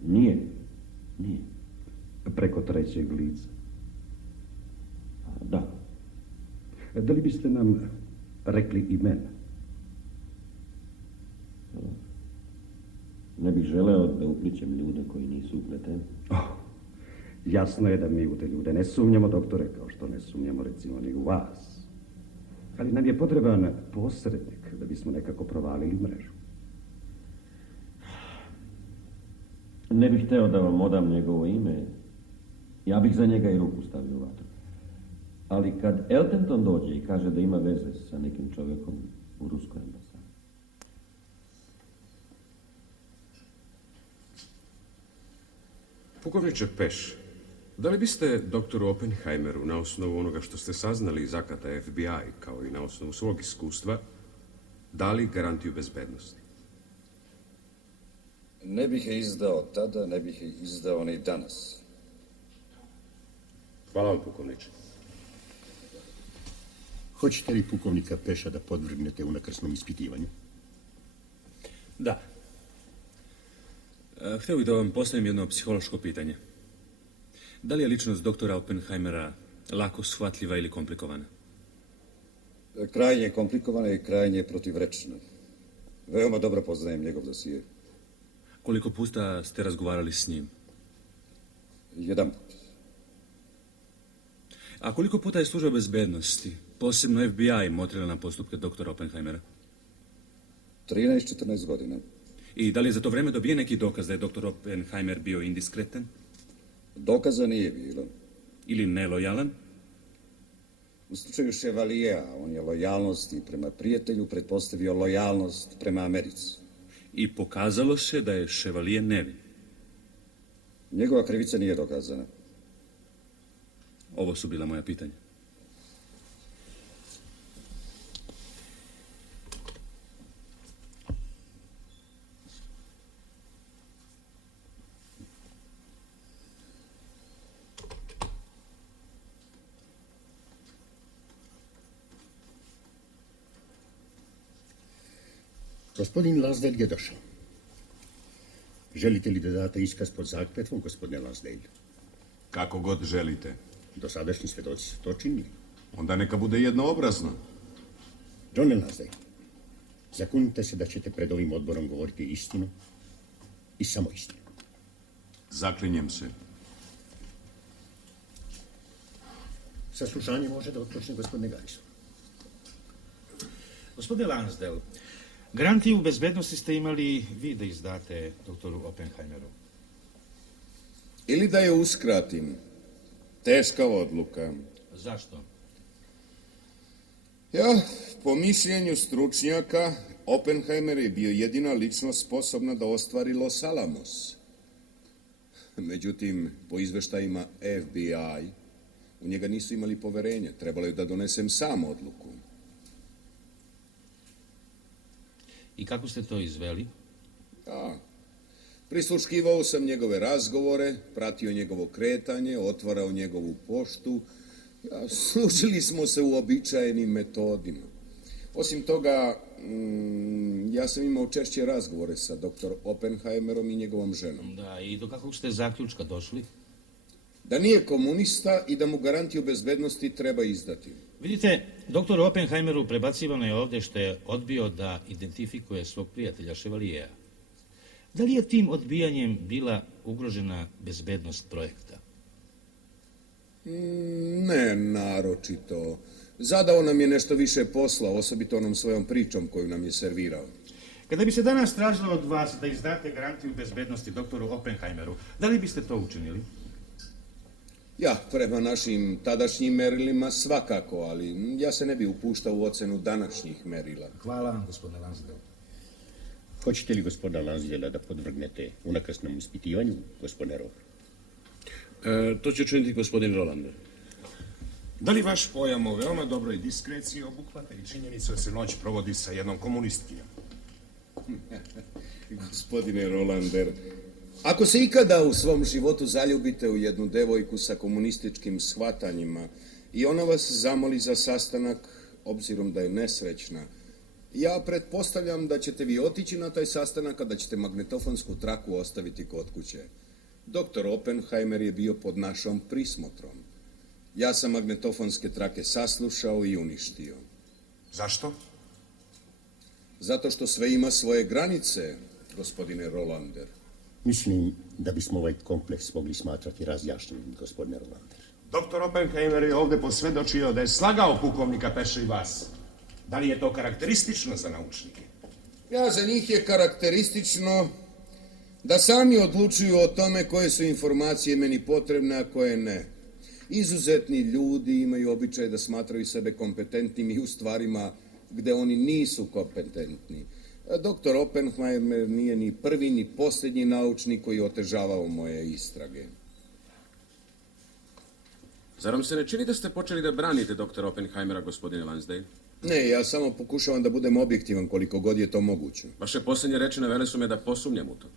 Nije. Preko trećeg lica? Da. Da li biste nam rekli imena? Ne bih želeo da uplićem ljude koji nisu upleteni. Jasno je da mi u te ljude ne sumnjamo, doktore, kao što ne sumnjamo recimo ni u vas. Ali nam je potreban posrednik da bismo nekako provalili mrežu. Ne bih hteo da vam odam njegovo ime. Ja bih za njega i ruku stavio u vatru. Ali kad Eltenton dođe i kaže da ima veze sa nekim čovjekom u ruskoj ambasadi. Pukovniče Peš, da li biste doktoru Oppenheimeru na osnovu onoga što ste saznali iz akata FBI, kao i na osnovu svog iskustva, dali garantiju bezbednosti? Ne bih je izdao tada, ne bih je izdao ni danas. Hvala vam, pukovniče. Hoćete li pukovnika Peša da podvrgnete unakrsnom ispitivanju? Da. Htio bih da vam postavim jedno psihološko pitanje. Da li je ličnost doktora Oppenheimera lako shvatljiva ili komplikovana? Krajnje komplikovana i krajnje protivrečna. Veoma dobro poznajem njegov dosije. Koliko puta ste razgovarali s njim? Jedan put. A koliko puta je služba bezbednosti, posebno FBI, motrila na postupke doktora Oppenheimera? 13-14 godina. I da li je za to vreme dobio neki dokaz da je doktor Oppenheimer bio indiskretan? Dokaza nije bilo. Ili nelojalan? U slučaju Chevalliera, on je lojalnosti prema prijatelju pretpostavio lojalnost prema Americi. I pokazalo se da je Chevalier nevin. Njegova krivica nije dokazana. Ovo su bila moja pitanja. Gospodin Lansdale je došao. Želite li da date iskaz pod zakletvom, gospodine Lansdale? Kako god želite. Dosadašnji svedoci su to činili. Onda neka bude jednoobrazno. John Lansdale, zakunite se da ćete pred ovim odborom govoriti istinu i samo istinu. Zaklinjem se. Saslušanje može da otpočne gospodine Garrison. Gospodine Lansdale, garantiju bezbednosti ste imali vi da izdate doktoru Oppenheimeru. Ili da je uskratim. Teška odluka. Zašto? Ja, po mišljenju stručnjaka, Oppenheimer je bio jedina ličnost sposobna da ostvari Los Alamos. Međutim, po izveštajima FBI, U njega nisu imali poverenja. Trebalo je da donesem sam odluku. I kako ste to izveli? Prisluškivao sam njegove razgovore, pratio njegovo kretanje, otvarao njegovu poštu. Služili smo se uobičajenim metodima. Osim toga, ja sam imao češće razgovore sa dr. Oppenheimerom i njegovom ženom. Da, i do kakvog ste zaključka došli? Da nije komunista i da mu garantiju bezbednosti treba izdati. Vidite, doktoru Oppenheimeru prebacivano je ovde što je odbio da identifikuje svog prijatelja Chevaliera. Da li je tim odbijanjem bila ugrožena bezbednost projekta? Ne, naročito. Zadao nam je nešto više posla, osobito onom svojom pričom koju nam je servirao. Kada bi se danas tražilo od vas da izdate garantiju bezbednosti doktoru Oppenheimeru, da li biste to učinili? Ja, prema našim tadašnjim merilima svakako, ali ja se ne bi upuštao u ocenu današnjih merila. Hvala, gospodine Lansdale. Hoćete li gospodina Lansdela da podvrgnete unakrsnom ispitivanju, gospodine Rohr? To će učiniti gospodin Rolander. Da li vaš pojam o veoma dobroj diskreciji obuhvata i činjenicu da se noć provodi sa jednom komunistkijom? Gospodine Rolander, ako se ikada u svom životu zaljubite u jednu devojku sa komunističkim shvatanjima i ona vas zamoli za sastanak, obzirom da je nesrećna, ja pretpostavljam da ćete vi otići na taj sastanak, a da ćete magnetofonsku traku ostaviti kod kuće. Doktor Oppenheimer je bio pod našom prismotrom. Ja sam magnetofonske trake saslušao i uništio. Zašto? Zato što sve ima svoje granice, gospodine Rolander. Mislim da bismo ovaj kompleks mogli smatrati razjašnjenim, gospodine Rolander. Doktor Oppenheimer je ovde posvedočio da je slagao pukovnika Peša i vas. Da li je to karakteristično za naučnike? Ja, za njih je karakteristično da sami odlučuju o tome koje su informacije meni potrebne, a koje ne. Izuzetni ljudi imaju običaj da smatraju sebe kompetentnim i u stvarima gde oni nisu kompetentni. Doktor Oppenheimer nije ni prvi ni posljednji naučnik koji otežavao moje istrage. Zar vam se ne čini da ste počeli da branite doktora Oppenheimera, gospodine Lansdale? Ne, ja samo pokušavam da budem objektivan koliko god je to moguće. Vaše posljednje reči navele su me da posumnjam u to.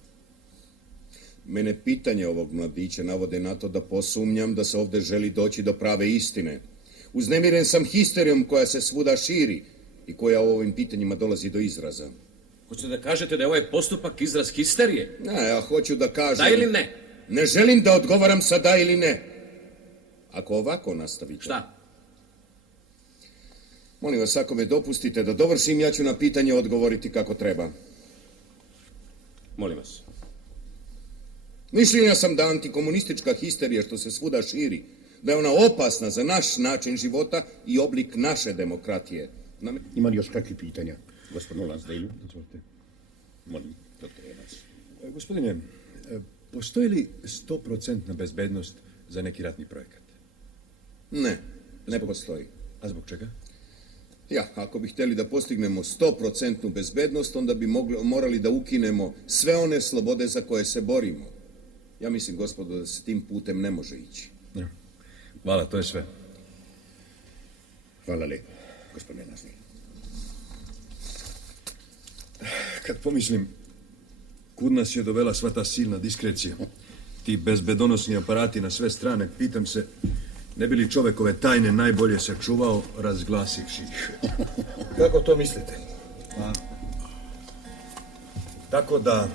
Mene pitanje ovog mladića navode na to da posumnjam da se ovde želi doći do prave istine. Uznemiren sam histerijom koja se svuda širi i koja u ovim pitanjima dolazi do izraza. Hoćete da kažete da je ovaj postupak izraz histerije? Ne, ja hoću da kažem... Da ili ne? Ne želim da odgovaram sa da ili ne. Ako ovako nastavite... Šta? Molim vas, ako me dopustite da dovršim, ja ću na pitanje odgovoriti kako treba. Molim vas. Mišljenja sam da antikomunistička histerija što se svuda širi, da je ona opasna za naš način života i oblik naše demokratije. Ima li još kakvi pitanja, gospodinu Lansdale? Izvolite. Molim, doktor Evans. Gospodine, postoji li 100% bezbednost za neki ratni projekat? Ne, ne postoji. A zbog čega? Ja, ako bi htjeli da postignemo 100% bezbednost, onda bi morali da ukinemo sve one slobode za koje se borimo. Ja mislim, gospodo, da se tim putem ne može ići. Ja. Hvala, to je sve. Hvala lepo, gospodine Lansdale. Kad pomislim, kud nas je dovela sva ta silna diskrecija, ti bezbedonosni aparati na sve strane, pitam se, ne bi li čovekove tajne najbolje sačuvao, razglasivši ih? Kako to mislite? Tako da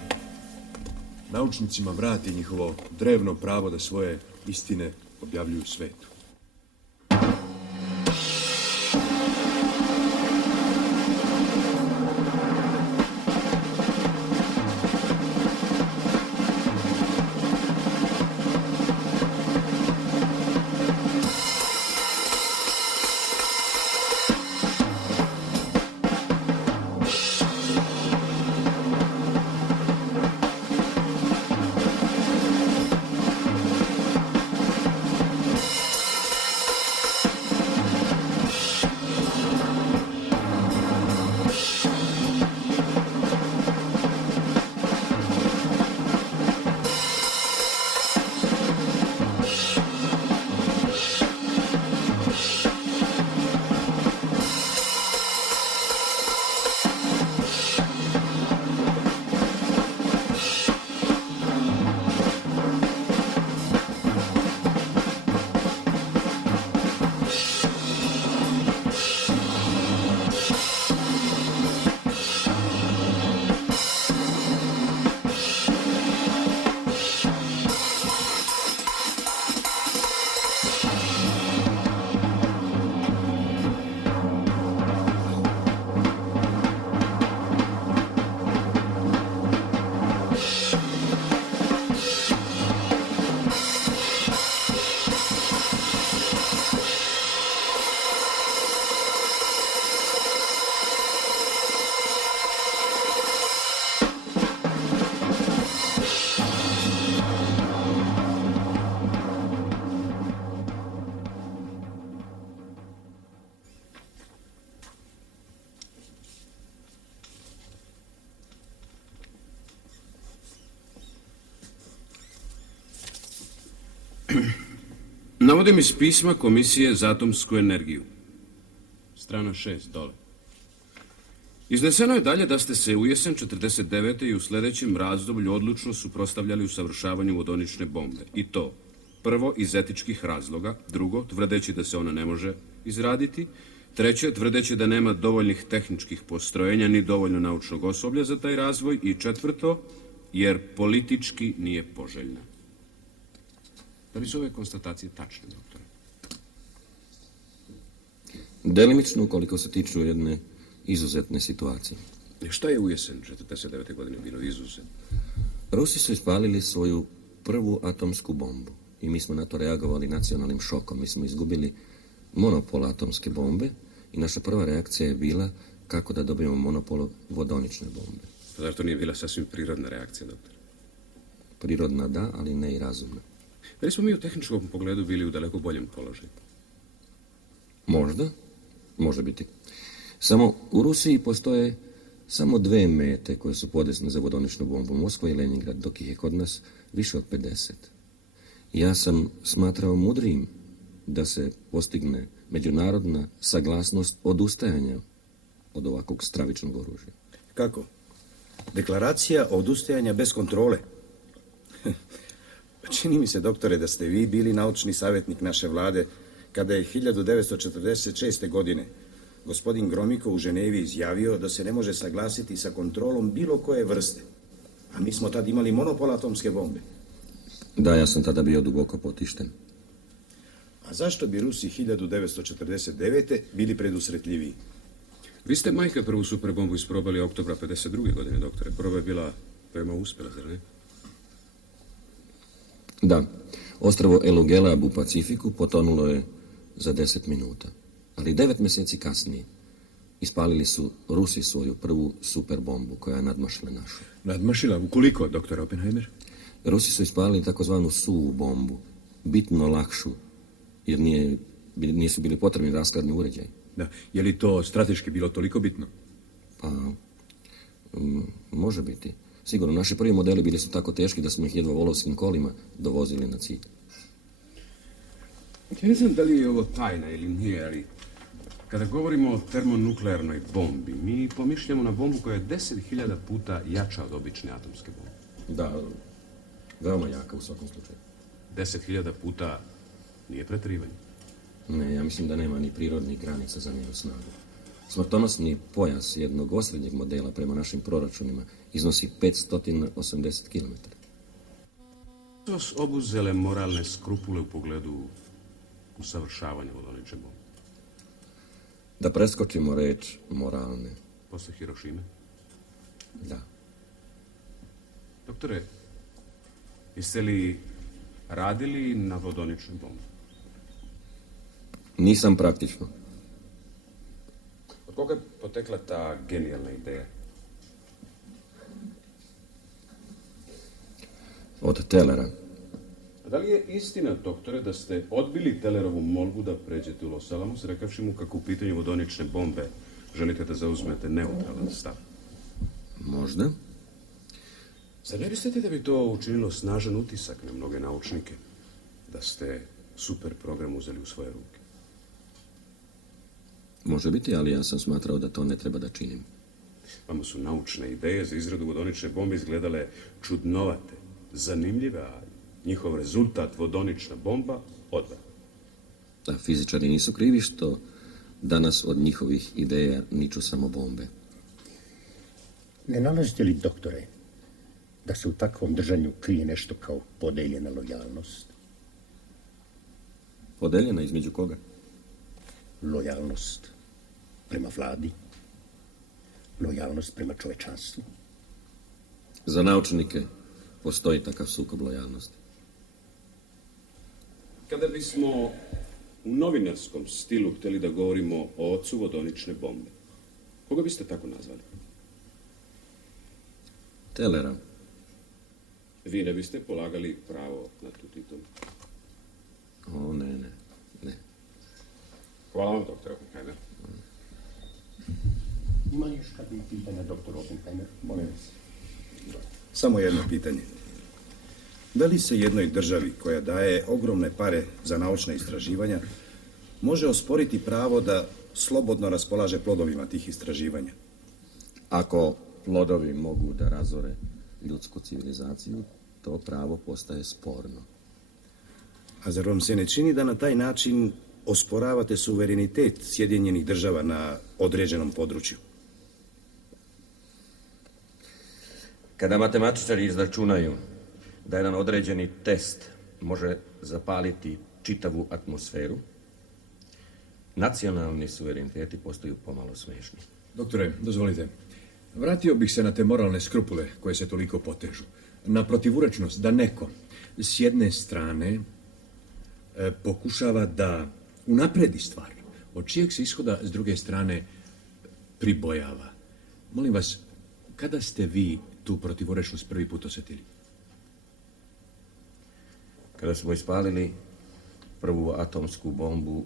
naučnicima vrati njihovo drevno pravo da svoje istine objavljuju svetu. Navodim iz pisma Komisije za atomsku energiju. Strana 6, dole. Izneseno je dalje da ste se u jesen 49. i u sljedećem razdoblju odlučno suprotstavljali usavršavanju vodonične bombe. I to, prvo, iz etičkih razloga, drugo, tvrdeći da se ona ne može izraditi, treće, tvrdeći da nema dovoljnih tehničkih postrojenja ni dovoljno naučnog osoblja za taj razvoj i četvrto, jer politički nije poželjna. Da li su ove konstatacije tačne, doktore? Delimično ukoliko se tiču jedne izuzetne situacije. Šta je u jesen 49. godine bilo izuzetno? Rusi su ispalili svoju prvu atomsku bombu i mi smo na to reagovali nacionalnim šokom. Mi smo izgubili monopol atomske bombe i naša prva reakcija je bila kako da dobijemo monopol vodonične bombe. Pa zar to nije bila sasvim prirodna reakcija, doktor? Prirodna da, ali ne i razumna. Da li smo mi u tehničkom pogledu bili u daleko boljem položaju? Možda, može biti. Samo u Rusiji postoje samo 2 mete koje su podesne za vodoničnu bombu, Moskva i Leningrad, dok ih je kod nas više od 50. Ja sam smatrao mudrijim da se postigne međunarodna saglasnost odustajanja od ovakvog stravičnog oružja. Kako? Deklaracija odustajanja bez kontrole. Čini mi se, doktore, da ste vi bili naučni savjetnik naše vlade kada je 1946. godine gospodin Gromiko u Ženevi izjavio da se ne može saglasiti sa kontrolom bilo koje vrste. A mi smo tad imali monopol atomske bombe. Da, ja sam tada bio duboko potišten. A zašto bi Rusi 1949. bili predusretljiviji? Vi ste, majka, prvu superbombu isprobali oktobra 52. godine, doktore. Proba je bila veoma uspjela, zar ne? Da, ostrvo Elugelab u Pacifiku potonulo je za 10 minuta. Ali 9 mjeseci kasnije ispalili su Rusi svoju prvu superbombu koja je nadmašila našu. Nadmašila? Ukoliko, doktor Oppenheimer? Rusi su ispalili takozvanu suvu bombu, bitno lakšu, jer nisu bili potrebni rashladni uređaj. Da. Je li to strateški bilo toliko bitno? Pa, može biti. Sigurno, naši prvi modeli bili su tako teški da smo ih jedva volovskim kolima dovozili na cilj. Ja ne znam da li je ovo tajna ili nije, ali kada govorimo o termonuklearnoj bombi, mi pomišljamo na bombu koja je 10.000 puta jača od obične atomske bombe. Da, veoma jaka u svakom slučaju. 10.000 puta nije preterivanje. Ne, ja mislim da nema ni prirodnih granica za njenu snagu. Smrtonosni pojas jednog osrednjeg modela prema našim proračunima iznosi 580 km. To su obuzele moralne skrupule u pogledu usavršavanja vodonične bombe. Da preskočimo reč moralne. Posle Hirošime? Da. Doktore, jeste li radili na vodoničnoj bombi? Nisam praktično. Od koga je potekla ta genijalna ideja? Od Tellera. A da li je istina, doktore, da ste odbili Tellerovu molbu da pređete u Los Alamos, rekavši mu kako u pitanju vodonične bombe želite da zauzmete neutralan stav? Možda. Zar ne mislite da bi to učinilo snažan utisak na mnoge naučnike? Da ste super program uzeli u svoje ruke? Može biti, ali ja sam smatrao da to ne treba da činim. Vama su naučne ideje za izradu vodonične bombe izgledale čudnovate, zanimljive, a njihov rezultat, vodonična bomba, odvrat. Da, fizičari nisu krivi što danas od njihovih ideja niču samo bombe. Ne nalazite li, doktore, da se u takvom držanju krije nešto kao podeljena lojalnost? Podeljena između koga? Lojalnost prema vladi, lojalnost prema čovečanstvu. Za naučnike postoji takav sukob lojalnosti. Kada bismo u novinarskom stilu htjeli da govorimo o ocu vodonične bombe, koga biste tako nazvali? Tellera. Vi ne biste polagali pravo na tu titulu? O, ne. Hvala vam, doktor Oppenheimer. Ima li još kakvih pitanja, doktor Oppenheimer? Molim vas. Samo jedno pitanje. Da li se jednoj državi koja daje ogromne pare za naučna istraživanja može osporiti pravo da slobodno raspolaže plodovima tih istraživanja? Ako plodovi mogu da razore ljudsku civilizaciju, to pravo postaje sporno. A zar vam se ne čini da na taj način osporavate suverenitet Sjedinjenih država na određenom području? Kada matematičari izračunaju da jedan određeni test može zapaliti čitavu atmosferu, nacionalni suvereniteti postaju pomalo smešni. Doktore, dozvolite. Vratio bih se na te moralne skrupule koje se toliko potežu. Na protivurečnost da neko s jedne strane pokušava da unapredi stvar, od čijeg se ishoda s druge strane pribojava. Molim vas, kada ste vi tu protivurečnost prvi put osjetili? Kada smo ispalili prvu atomsku bombu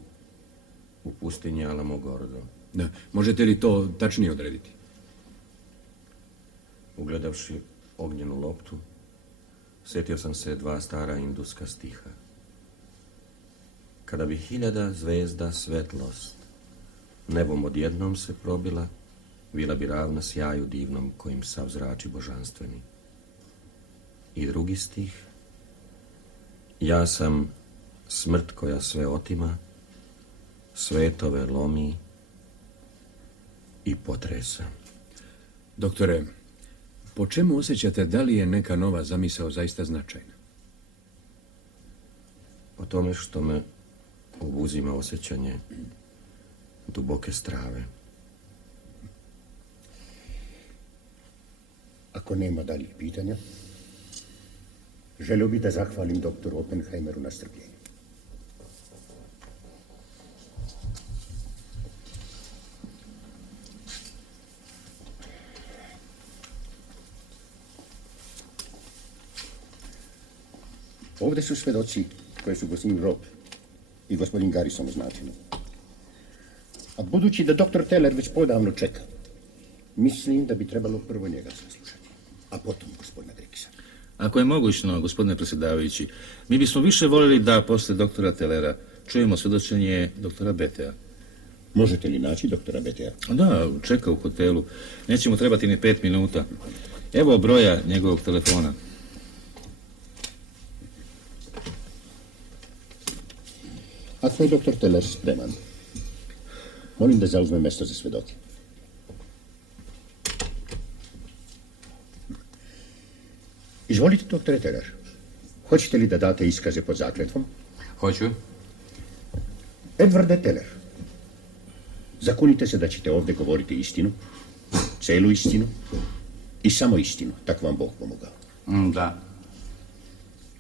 u pustinji Alamogordo. Da, možete li to tačnije odrediti? Ugledavši ognjenu loptu, sjetio sam se dva stara induska stiha. Kada bi 1000 zvezda svetlost nebom odjednom se probila, bila bi ravna sjaju divnom kojim sav zrači božanstveni. I drugi stih. Ja sam smrt koja sve otima, svetove lomi i potresa. Doktore, po čemu osjećate da li je neka nova zamisao zaista značajna? Po tome što me obuzima osjećanje duboke strave. Ako nema daljih pitanja, želio bih da zahvalim doktoru Oppenheimeru na strpljenju. Ovdje su svedoci koje su gospodin Rob i gospodin Garrison označeni. A budući da doktor Teller već podavno čeka, mislim da bi trebalo prvo njega saslušati, a potom gospodina Drekisa. Ako je mogućno, gospodine predsjedavajući, mi bismo više voljeli da posle doktora Tellera čujemo svjedočenje doktora Betea. Možete li naći doktora Betea? Da, čeka u hotelu. Neće mu trebati ni 5 minuta. Evo broja njegovog telefona. Ako je doktor Teller spreman, molim da zauzme mjesto za svedoke. Izvolite, doktore Teller. Hoćete li da date iskaze pod zakletvom? Hoću. Edvarde Teller, zakunite se da ćete ovdje govoriti istinu, celu istinu i samo istinu, tako vam Bog pomogao. Da.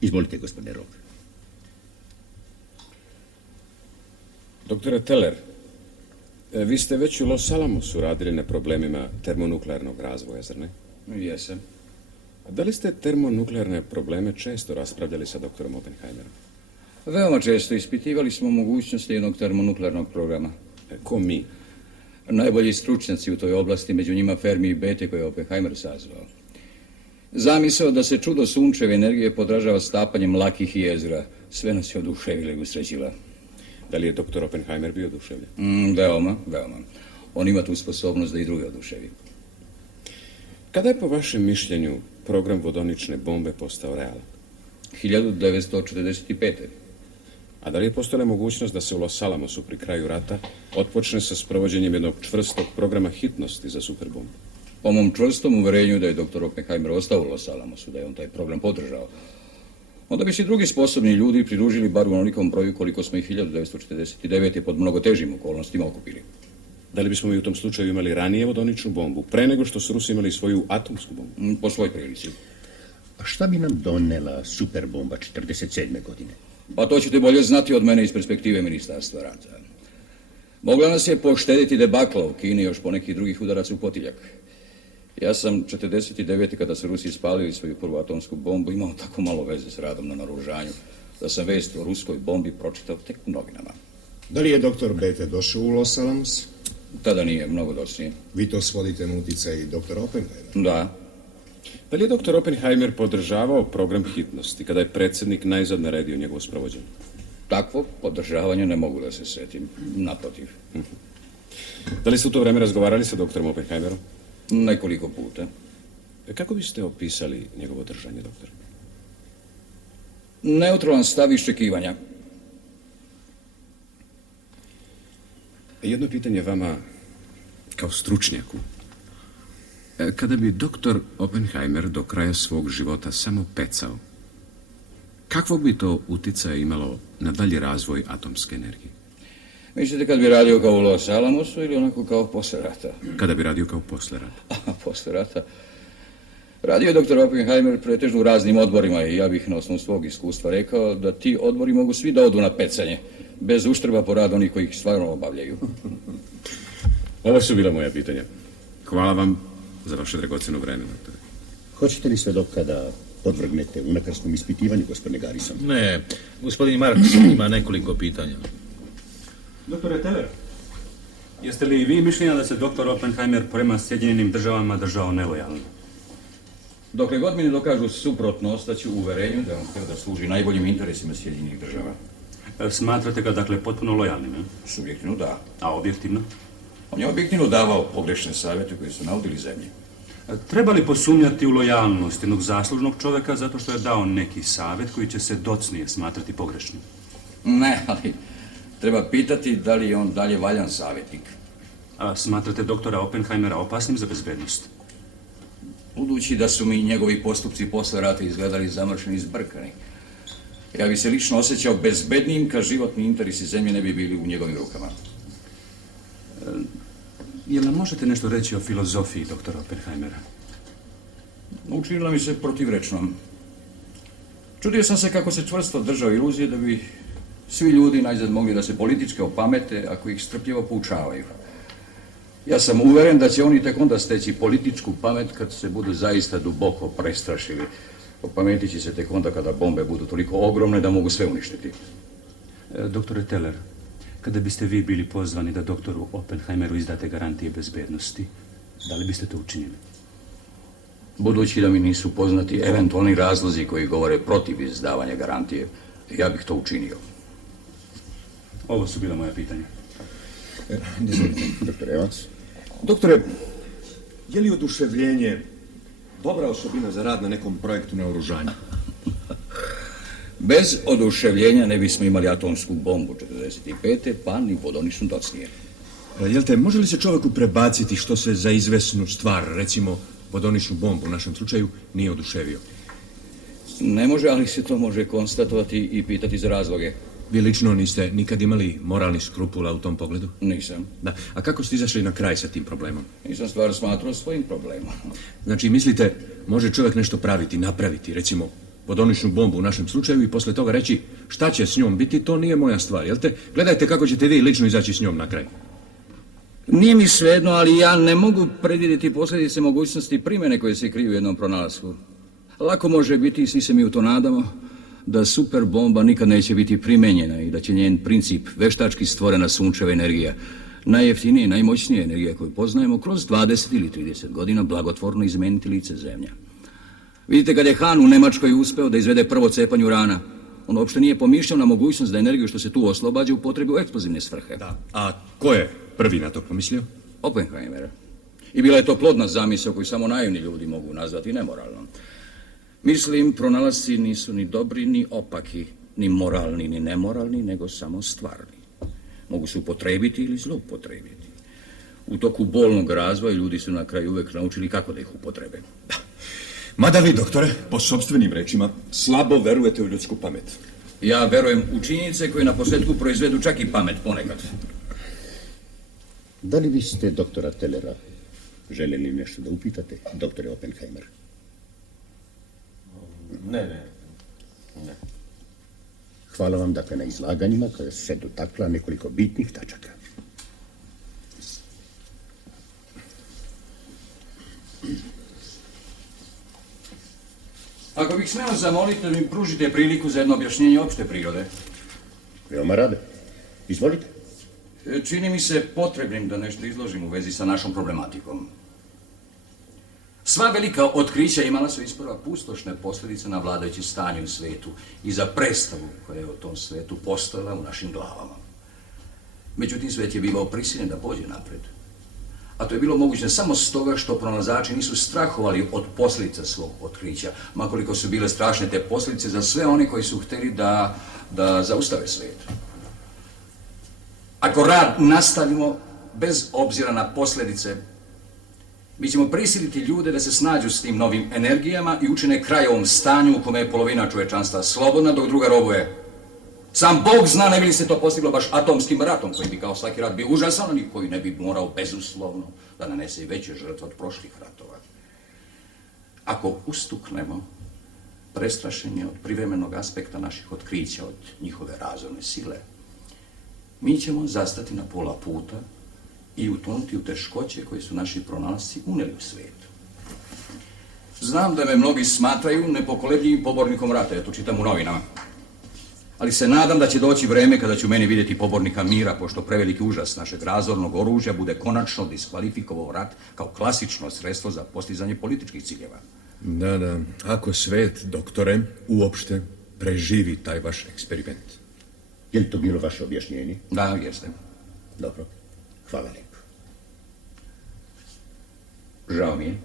Izvolite, gospodine Rob. Doktore Teller, vi ste već u Los Alamosu radili na problemima termonuklearnog razvoja, zar ne? Jesam. A da li ste termonuklearne probleme često raspravljali sa doktorom Oppenheimerom? Veoma često ispitivali smo mogućnosti jednog termonuklearnog programa. Ko mi? Najbolji stručnjaci u toj oblasti, među njima Fermi i Bethe koje je Oppenheimer sazvao. Zamisao da se čudo sunčeve energije podražava stapanjem lakih jezgra. Sve nas je oduševila i usrećila. Da li je doktor Oppenheimer bio oduševljen? Veoma. On ima tu sposobnost da i druge oduševi. Kada je po vašem mišljenju program vodonične bombe postao realan? 1945. A da li je postojala mogućnost da se u Los Alamosu pri kraju rata otpočne sa sprovođenjem jednog čvrstog programa hitnosti za superbombu? Po mom čvrstom uverenju da je dr. Oppenheimer ostao u Los Alamosu, da je on taj program podržao, onda bi se drugi sposobni ljudi pridružili bar u onolikom broju koliko smo ih 1949. pod mnogo težim okolnostima okupili. Da li bismo mi u tom slučaju imali ranije vodoničnu bombu, pre nego što su Rusi imali svoju atomsku bombu? Po svoj prilici. A šta bi nam donela superbomba 1947. godine? Pa to ćete bolje znati od mene iz perspektive Ministarstva rata. Mogla nas je poštediti debakla u Kini još po nekih drugih udaraca u potiljak. Ja sam 1949. kada su Rusi spalili svoju prvu atomsku bombu imao tako malo veze s radom na naoružanju da sam vest o ruskoj bombi pročitao tek u novinama. Da li je doktor Bethe došao u Los Alamos? Tada nije, mnogo dočnije. Vi to svodite na utjecaj doktora Oppenheimera? Da. Da li je doktor Oppenheimer podržavao program hitnosti kada je predsjednik najzad naredio njegovo sprovođenje? Takvog podržavanja ne mogu da se setim. Naprotiv. Da li ste u to vreme razgovarali sa doktorom Oppenheimerom? Nekoliko puta. Kako biste opisali njegovo držanje, doktore? Neutralan stav iščekivanja. Jedno pitanje vama kao stručnjaku. Kada bi doktor Oppenheimer do kraja svog života samo pecao, kakvog bi to utjecaja imalo na dalji razvoj atomske energije? Mislite kad bi radio kao u Los Alamosu ili onako kao posle rata? Kada bi radio kao posle rata? Posle rata? Radio je doktor Oppenheimer pretežno u raznim odborima i ja bih na osnovu svog iskustva rekao da ti odbori mogu svi da odu na pecanje, bez uštrba po radu onih koji ih stvarno obavljaju. Ovo su bila moja pitanja. Hvala vam za vaše dragocjeno vreme, doktore. Hoćete li svedoka da podvrgnete unakrsnom ispitivanju, gospodine Garrison? Ne, gospodin Marks ima nekoliko pitanja. Doktore Teller, jeste li vi mišljenja da se doktor Oppenheimer prema Sjedinjenim državama držao nelojalno? Dokle god mi ne dokažu suprotno, ostaću u uverenju da on htio da služi najboljim interesima Sjedinjenih država. Smatrate ga, dakle, potpuno lojalnim, ne? Subjektivno da. A objektivno? On je objektivno davao pogrešne savjete koji su naudili zemlji. Treba li posumnjati u lojalnost jednog zaslužnog čovjeka zato što je dao neki savjet koji će se docnije smatrati pogrešnim? Ne, ali treba pitati da li je on dalje valjan savjetnik. A smatrate doktora Oppenheimera opasnim za bezbednost? Budući da su mi njegovi postupci posle rata izgledali zamršeni i zbrkani, ja bi se lično osjećao bezbednijim kad životni interesi zemlje ne bi bili u njegovim rukama. Jel nam možete nešto reći o filozofiji doktora Oppenheimera? Učinila mi se protivrečnom. Čudio sam se kako se čvrsto držao iluzije da bi svi ljudi najzad mogli da se politički opamete ako ih strpljivo poučavaju. Ja sam uveren da će oni tek onda steći političku pamet kad se budu zaista duboko prestrašili. Opametit će se tek onda kada bombe budu toliko ogromne da mogu sve uništiti. Doktore Teller, kada biste vi bili pozvani da doktoru Oppenheimeru izdate garantije bezbednosti, da li biste to učinili? Budući da mi nisu poznati eventualni razlozi koji govore protiv izdavanja garantije, ja bih to učinio. Ovo su bila moja pitanja. Doktor Evans? Doktore, je li oduševljenje dobra osobina za rad na nekom projektu naoružanja? Bez oduševljenja ne bismo imali atomsku bombu 45. pa ni vodoničnu docnije. Jel te, može li se čovjeku prebaciti što se za izvesnu stvar, recimo vodoničnu bombu u našem slučaju, nije oduševio? Ne može, ali se to može konstatovati i pitati za razloge. Vi lično niste nikad imali moralnih skrupula u tom pogledu? Nisam. Da. A kako ste izašli na kraj sa tim problemom? Nisam stvar smatrao svojim problemom. Znači, mislite, može čovjek nešto praviti, napraviti, recimo vodoničnu bombu u našem slučaju i posle toga reći šta će s njom biti, to nije moja stvar, jel te? Gledajte kako ćete vi lično izaći s njom na kraj. Nije mi svejedno, ali ja ne mogu predvidjeti posljedice mogućnosti primjene koje se kriju u jednom pronalasku. Lako može biti, svi se mi u to nadamo, da super bomba nikad neće biti primenjena i da će njen princip veštački stvorena sunčeva energija, najjeftinija i najmoćnija energija koju poznajemo, kroz 20 ili 30 godina blagotvorno izmeniti lice zemlja. Vidite, kad je Han u Nemačkoj uspeo da izvede prvo cepanje urana, on uopšte nije pomišljao na mogućnost da energiju što se tu oslobađa upotrebi u eksplozivne svrhe. Da. A ko je prvi na to pomislio? Oppenheimer. I bila je to plodna zamisao koju samo naivni ljudi mogu nazvati nemoralnom. Mislim, pronalasci nisu ni dobri, ni opaki, ni moralni, ni nemoralni, nego samo stvarni. Mogu se upotrebiti ili zloupotrebiti. U toku bolnog razvoja ljudi su na kraju uvek naučili kako da ih upotrebe. Mada vi, doktore, po sopstvenim rečima, slabo verujete u ljudsku pamet. Ja verujem u činjenice koje na posljedku proizvedu čak i pamet ponekad. Da li biste doktora Tellera željeli nešto da upitate, doktore Oppenheimer? Ne. Hvala vam dakle na izlaganjima koja su se dotakla nekoliko bitnih tačaka. Ako bih smeo zamoliti da mi pružite priliku za jedno objašnjenje opšte prirode. Veoma rade. Izvolite. Čini mi se potrebnim da nešto izložim u vezi sa našom problematikom. Sva velika otkrića imala su isprva pustošne posljedice na vladajuće stanje u svijetu i za predstavu koja je o tom svijetu postojala u našim glavama. Međutim, svijet je bivao prisiljen da pođe napred. A to je bilo moguće samo stoga što pronalazači nisu strahovali od posljedica svog otkrića, makoliko su bile strašne te posljedice za sve one koji su htjeli da zaustave svijet. Ako rad nastavimo bez obzira na posljedice, mi ćemo prisiliti ljude da se snađu s tim novim energijama i učine kraj ovom stanju u kome je polovina čovječanstva slobodna, dok druga robuje. Sam Bog zna ne bi li se to postiglo baš atomskim ratom, koji bi kao svaki rat bio užasan, i koji ne bi morao bezuslovno da nanese i veće žrtve od prošlih ratova. Ako ustuknemo prestrašenje od privremenog aspekta naših otkrića, od njihove razorne sile, mi ćemo zastati na pola puta i utonuti u teškoće koje su naši pronalasci uneli u svijet. Znam da me mnogi smatraju nepokolebljivim pobornikom rata, ja to čitam u novinama. Ali se nadam da će doći vreme kada ću meni vidjeti pobornika mira, pošto preveliki užas našeg razornog oružja bude konačno diskvalifikovao rat kao klasično sredstvo za postizanje političkih ciljeva. Da. Ako svet, doktore, uopšte preživi taj vaš eksperiment. Je li to bilo vaše objašnjenje? Da, jeste. Dobro. Hvala lijepo. Žao mi je.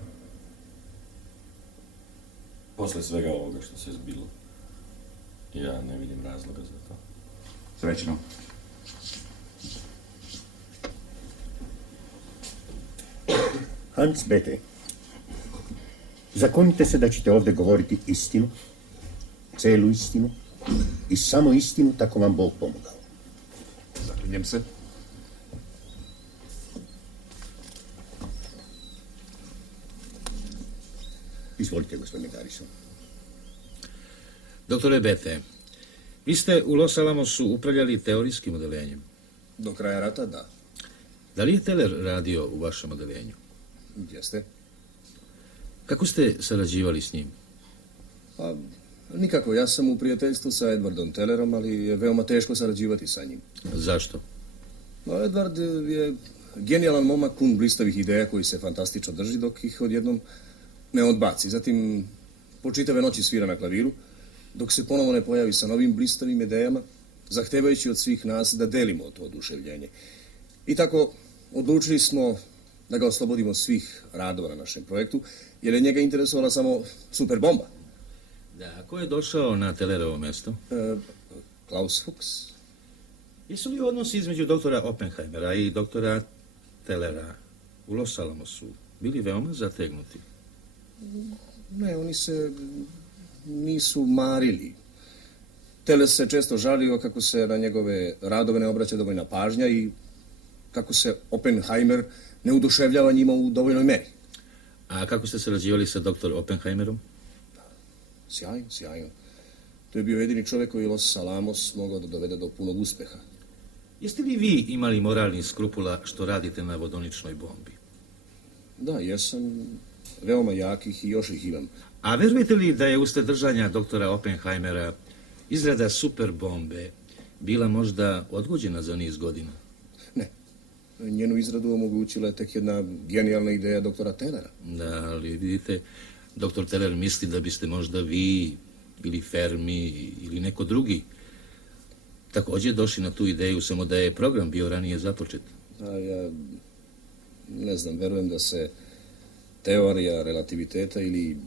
Posle svega ovoga što se zbilo, ja ne vidim razloga za to. Srećno. Hans Bethe, zakonite se da ćete ovdje govoriti istinu, celu istinu i samo istinu, tako vam Bog pomogao. Zaklinjem se. Izvolite, gospodine Garrison. Doktore Bethe, vi ste u Los Alamosu upravljali teorijskim odeljenjem. Do kraja rata, da. Da li je Teller radio u vašem odeljenju? Jeste. Kako ste sarađivali s njim? Pa, nikako. Ja sam u prijateljstvu sa Edwardom Tellerom, ali je veoma teško sarađivati sa njim. Zašto? No, Edward je genijalan momak, pun blistavih ideja koji se fantastično drži, dok ih odjednom ne odbaci. Zatim, po čitave noći svira na klaviru, dok se ponovo ne pojavi sa novim blistavim idejama, zahtevajući od svih nas da delimo to oduševljenje. I tako odlučili smo da ga oslobodimo svih radova na našem projektu, jer je njega interesovala samo super bomba. Da, ko je došao na Tellerovo mjesto? Klaus Fuchs. Jesu li odnosi između doktora Oppenheimera i doktora Tellera u Los Alamosu bili veoma zategnuti? Ne, oni se nisu marili. Teller se često žalio kako se na njegove radove ne obraća dovoljna pažnja i kako se Oppenheimer ne uduševljava njima u dovoljnoj meri. A kako ste sarađivali sa doktor Oppenheimerom? Sjajno. To je bio jedini čovjek koji Los Alamos mogao da dovede do punog uspeha. Jeste li vi imali moralnih skrupula što radite na vodoničnoj bombi? Da, jesam. Veoma jakih i još ih imam. A verujete li da je usred držanja doktora Oppenheimera izrada super bombe bila možda odgođena za niz godina? Ne. Njenu izradu omogućila je tek jedna genijalna ideja doktora Tellera. Da, ali vidite, doktor Teller misli da biste možda vi ili Fermi ili neko drugi također došli na tu ideju, samo da je program bio ranije započet. A ja ne znam, verujem da se teorija relativiteta ili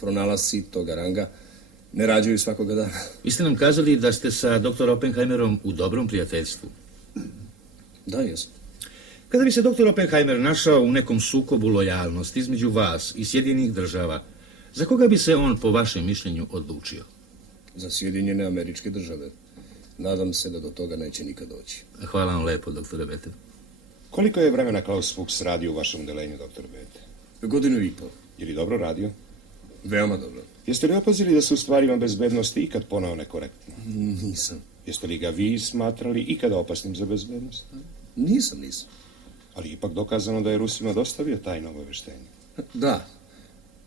pronalasci toga ranga ne rađaju svakoga dana. Vi ste nam kazali da ste sa doktor Oppenheimerom u dobrom prijateljstvu. Da, jesam. Kada bi se doktor Oppenheimer našao u nekom sukobu lojalnosti između vas i Sjedinjenih država, za koga bi se on, po vašem mišljenju, odlučio? Za Sjedinjene Američke Države. Nadam se da do toga neće nikad doći. Hvala vam lepo, doktore Bethe. Koliko je vremena Klaus Fuchs radio u vašem odelenju, doktor Bethe? 1,5 godine. Je li dobro radio? Veoma dobro. Jeste li opazili da se u stvarima bezbednosti ikad ponao nekorektno? Nisam. Jeste li ga vi smatrali ikada opasnim za bezbednost? Nisam. Ali ipak dokazano da je Rusima dostavio tajno obaveštenje. Da.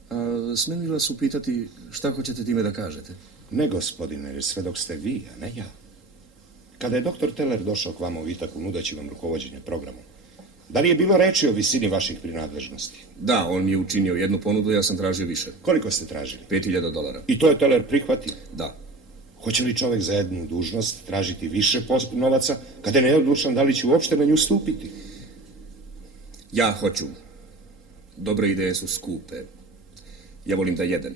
A smijem li vas upitati šta hoćete time da kažete? Ne, gospodine, jer sve dok ste vi, a ne ja. Kada je doktor Teller došao k vama u Itaku nudeći vam rukovođenje programom, Da li je bilo reči o visini vaših prinadležnosti? Da, on mi je učinio jednu ponudu, ja sam tražio više. Koliko ste tražili? $5.000. I to je Teller prihvatio? Da. Hoće li čovjek za jednu dužnost tražiti više novaca, kada je neodlučan da li će uopšte na nju stupiti? Ja hoću. Dobre ideje su skupe. Ja volim da jedem.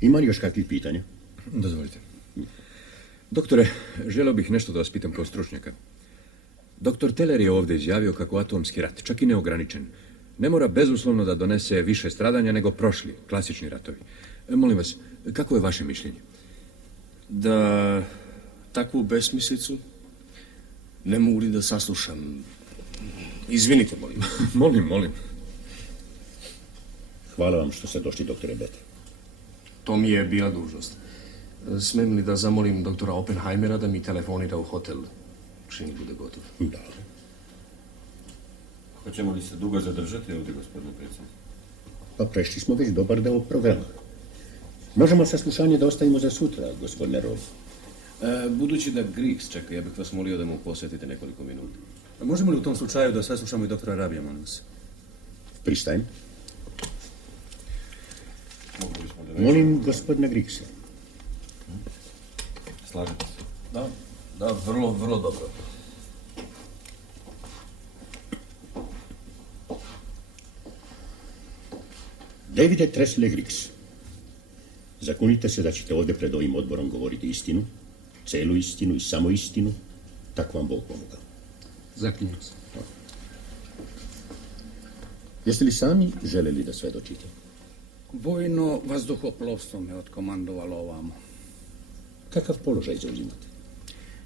Ima li još kakvih pitanja? Dozvolite. Doktore, želio bih nešto da vas pitam kao stručnjaka. Doktor Teller je ovdje izjavio kako atomski rat, čak i neograničen, ne mora bezuslovno da donese više stradanja nego prošli, klasični ratovi. Molim vas, kako je vaše mišljenje? Da takvu besmislicu ne mogu li da saslušam. Izvinite, molim. Molim. Hvala vam što ste došli, doktore Bete. To mi je bila dužnost. Smem li da zamolim doktora Oppenheimera da mi telefonira u hotel čim bude gotov? Da. Hoćemo li se dugo zadržati ovdje, gospodine predsjedniče? Pa prešli smo već dobar deo programa. Možemo saslušanje da ostavimo za sutra, gospodine Rob. Budući da Grigs čeka, ja bih vas molio da mu posvetite nekoliko minuta. Možemo li u tom slučaju da saslušamo i doktora Rabija, molim vas? Pristajem. Molim gospodina Grigsa. Slažete se? Da, vrlo dobro. Davide Tresle Griggs, zakunite se da ćete ovdje pred ovim odborom govoriti istinu, celu istinu i samo istinu, tako vam Bog pomogao. Zaklinjem se. Jeste li sami želeli da svedočite? Vojno vazduhoplovstvo me odkomandovalo ovamo. Kakav položaj zauzimate?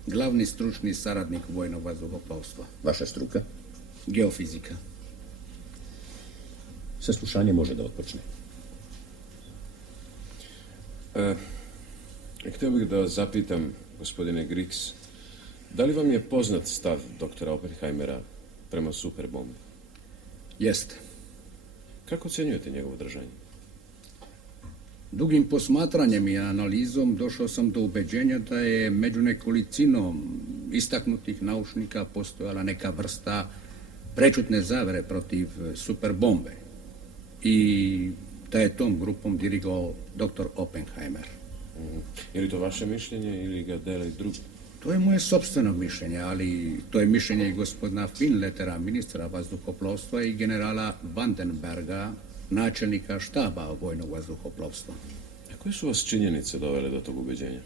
Glavni stručni saradnik vojnog vazduhoplovstva. Vaša struka? Geofizika. Saslušanje može da otpočne. Htio bih da vas zapitam, gospodine Griggs, da li vam je poznat stav doktora Oppenheimera prema superbombi? Jeste. Kako ocjenjujete njegovo držanje? Dugim posmatranjem i analizom došao sam do ubeđenja da je među nekolicinom istaknutih naučnika postojala neka vrsta prečutne zavere protiv superbombe i da je tom grupom dirigao dr. Oppenheimer. Je li to vaše mišljenje ili ga dele i drugi? To je moje sopstveno mišljenje, ali to je mišljenje i gospodina Finletera, ministra vazduhoplovstva, i generala Vandenberga, načelnika štaba vojnog vazduhoplovstva. A koje su vas činjenice dovele do tog ubeđenja?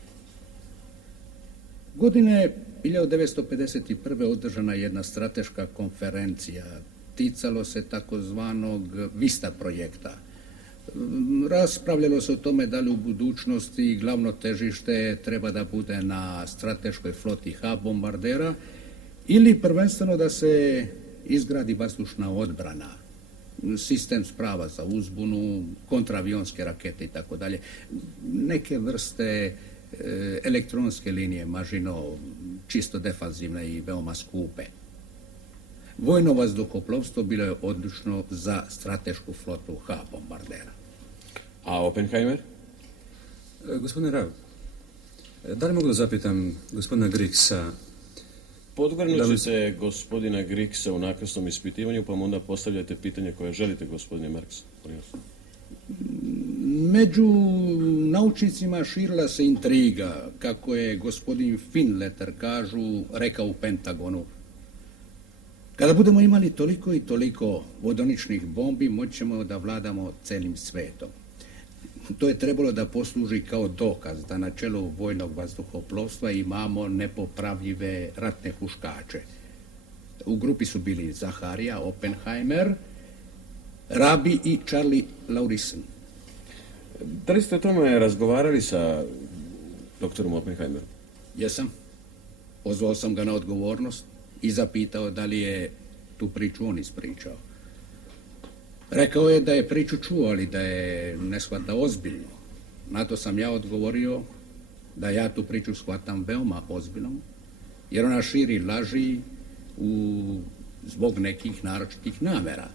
Godine 1951. održana je jedna strateška konferencija. Ticalo se takozvanog Vista projekta. Raspravljalo se o tome da li u budućnosti glavno težište treba da bude na strateškoj floti H bombardera ili prvenstveno da se izgradi vazdušna odbrana, sistem sprava za uzbunu, kontraavionske rakete i tako dalje, neke vrste elektronske linije Maginot, čisto defanzivne i veoma skupe. Vojno vazduhoplovstvo bilo je odlučno za stratešku flotu H bombardera. A Oppenheimer? Gospodine Rav, da li mogu da zapitam gospodina Griggsa? Podvrnut ćete gospodina Griggsa u naknadnom ispitivanju, pa mu onda postavljate pitanje koje želite, gospodine Marks. Među naučnicima širila se intriga, kako je gospodin Finleter, kažu, rekao u Pentagonu. Kada budemo imali toliko i toliko vodoničnih bombi, moćemo da vladamo celim svetom. To je trebalo da posluži kao dokaz da na čelu vojnog vazduhoplovstva imamo nepopravljive ratne huškače. U grupi su bili Zaharija, Oppenheimer, Rabi i Charlie Laurison. Da li ste o tome razgovarali sa doktorom Oppenheimerom? Jesam. Pozvao sam ga na odgovornost i zapitao da li je tu priču on ispričao. Rekao je da je priču čuo, ali da je ne shvata ozbiljno. Na to sam ja odgovorio da ja tu priču shvatam veoma ozbiljno, jer ona širi laži zbog nekih naročitih namera.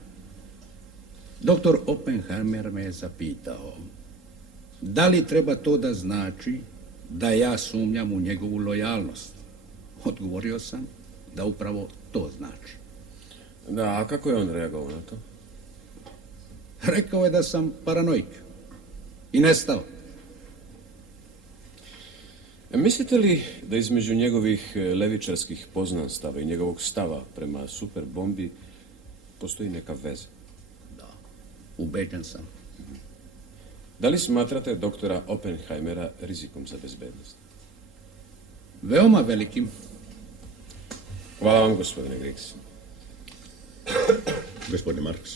Doktor Oppenheimer me je zapitao da li treba to da znači da ja sumnjam u njegovu lojalnost. Odgovorio sam da upravo to znači. Da, a kako je on reagovao na to? Rekao je da sam paranoik. I nestao. Mislite li da između njegovih levičarskih poznanstava i njegovog stava prema super bombi postoji neka veza? Da, ubeđen sam. Da li smatrate doktora Oppenheimera rizikom za bezbednost? Veoma velikim. Hvala vam, gospodine Griggs. Gospodine Marks.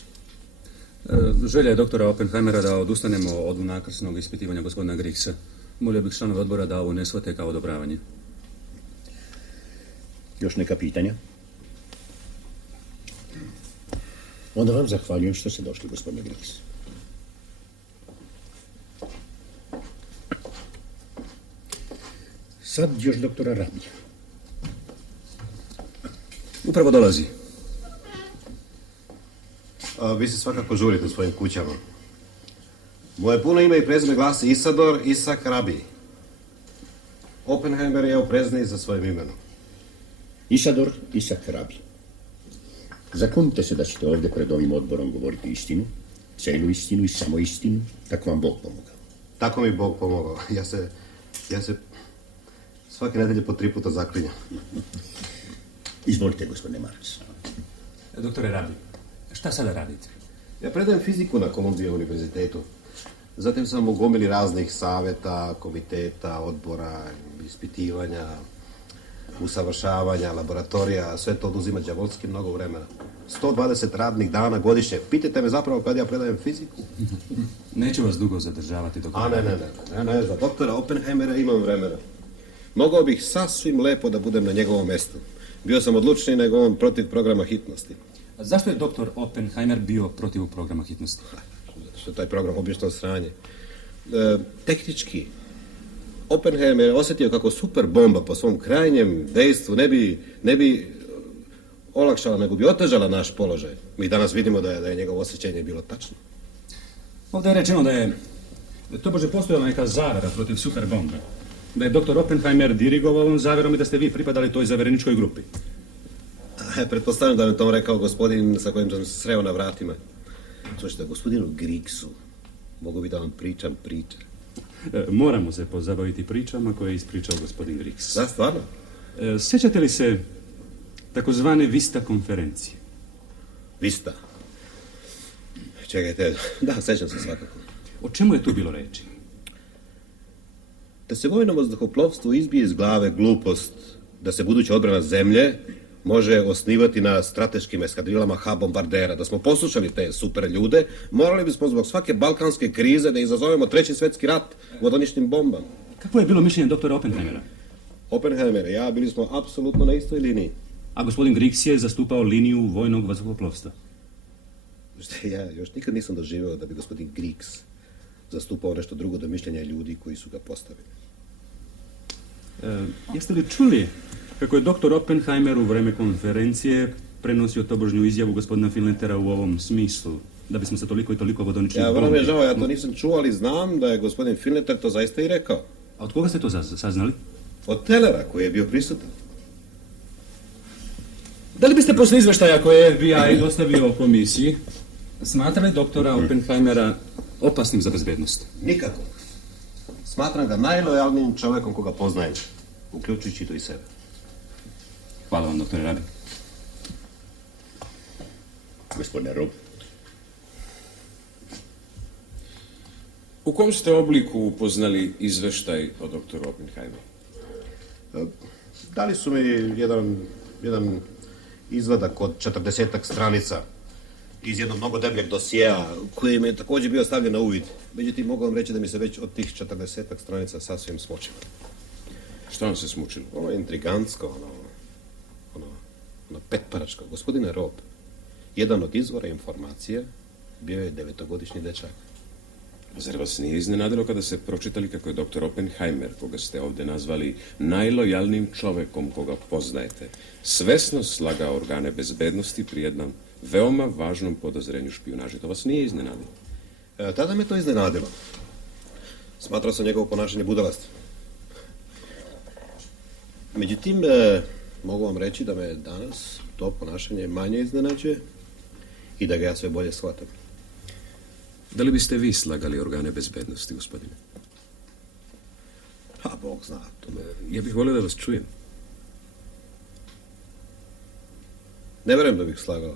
Želja je doktora Oppenheimera da odustanemo od unakrsnog ispitivanja gospodina Griggsa. Molio bih članove odbora da ovo ne shvate kao odobravanje. Još neka pitanja? Onda vam zahvaljujem što ste došli, gospodine Griggs. Sad još doktora Rabija. Upravo dolazi. Vi se svakako žurite u svojim kućama. Moje puno ime i prezime glasi Isador Isak Rabi. Oppenheimer je oprezniji za svojim imenom. Isador Isak Rabi. Zakunite se da ćete ovdje pred ovim odborom govoriti istinu, celu istinu i samo istinu, tako vam Bog pomogao. Tako mi Bog pomogao. Ja se svake nedelje po 3 puta zaklinjam. Izvolite, gospodine Marks. Doktore Rabi, šta sada radite? Ja predajem fiziku na Kolumbija univerzitetu. Zatim sam u gomili raznih savjeta, komiteta, odbora, ispitivanja, usavršavanja, laboratorija, sve to oduzima đavolski mnogo vremena. 120 radnih dana godišnje. Pitajte me zapravo kad ja predajem fiziku. Neću vas dugo zadržavati, doktor. Ne, za doktora Oppenheimera imam vremena. Mogao bih sasvim lepo da budem na njegovom mjestu. Bio sam odlučniji nego on protiv programa hitnosti. Zašto je doktor Oppenheimer bio protiv programa hitnosti? Što je taj program obično sranje. Tehnički, Oppenheimer je osjetio kako super bomba po svom krajnjem dejstvu ne bi olakšala, nego bi otežala naš položaj. Mi danas vidimo da je njegovo osjećanje bilo tačno. Ovdje je rečeno da je tobože postojala neka zavera protiv super bombe. Da je doktor Oppenheimer dirigovao ovom zaverom i da ste vi pripadali toj zavereničkoj grupi. Pretpostavljam da mi to rekao gospodin sa kojim sam se sreo na vratima. Slušajte, gospodinu Griggsu mogu bi da vam pričam priče. Moramo se pozabaviti pričama koje je ispričao gospodin Griggs. Da, stvarno? Sjećate li se takozvane Vista konferencije? Vista? Čekajte, da, sjećam se svakako. O čemu je tu bilo reči? Da se vojnom vazduhoplovstvu izbije iz glave glupost da se buduća odbrana zemlje može osnivati na strateškim eskadrilama H-bombardera. Da smo poslušali te super ljude, morali bismo zbog svake balkanske krize da izazovemo 3. svjetski rat vodoničnim bombama. Kakvo je bilo mišljenje doktora Oppenheimera? Oppenheimer i ja bili smo apsolutno na istoj liniji. A gospodin Griggs je zastupao liniju vojnog vazduhoplovstva. Ja još nikad nisam doživio da bi gospodin Griggs zastupao nešto drugo do mišljenja ljudi koji su ga postavili. Jeste li čuli kako je doktor Oppenheimer u vreme konferencije prenosio tobožnju izjavu gospodina Finletera u ovom smislu, da bismo se toliko i toliko vodoničnih bombi... Ja, vrlo mi je žao, ja to nisam čuo, ali znam da je gospodin Finleter to zaista i rekao. A od koga ste to saznali? Od Tellera, koji je bio prisutan. Da li biste posle izveštaja koje je FBI dostavio komisiji smatrali doktora Oppenheimera opasnim za bezbednost? Nikako. Smatram ga najlojalnijim čovjekom koga poznajem, uključujući to i sebe. Hvala vam, doktore Rabi. Gospodine Rob. U kom ste obliku upoznali izveštaj o doktoru Oppenheimeru? Dali su mi jedan izvadak od 40-ak stranica iz jednog mnogo debljeg dosjea, koji mi je također bio stavljen na uvid. Međutim, mogu vam reći da mi se već od tih 40-ak stranica sasvim smočilo. Što vam se smučilo? Ono je intrigantsko, ono petparačko. Gospodine Rob, jedan od izvora informacije bio je 9-godišnji dečak. Zar vas nije iznenadilo kada ste pročitali kako je doktor Oppenheimer, koga ste ovdje nazvali najlojalnijim čovjekom koga poznajete, svesno slagao organe bezbednosti pri jednom veoma važnom podozrenju špijunaže? To vas nije iznenadilo? Tada me to iznenadilo. Smatrao sam njegovo ponašanje budalasto. Međutim, mogu vam reći da me danas to ponašanje manje iznenađuje i da ga ja sve bolje shvatam. Da li biste vi slagali organe bezbednosti, gospodine? Pa, Bog zna to. Ja bih volio da vas čujem. Ne verujem da bih slagao.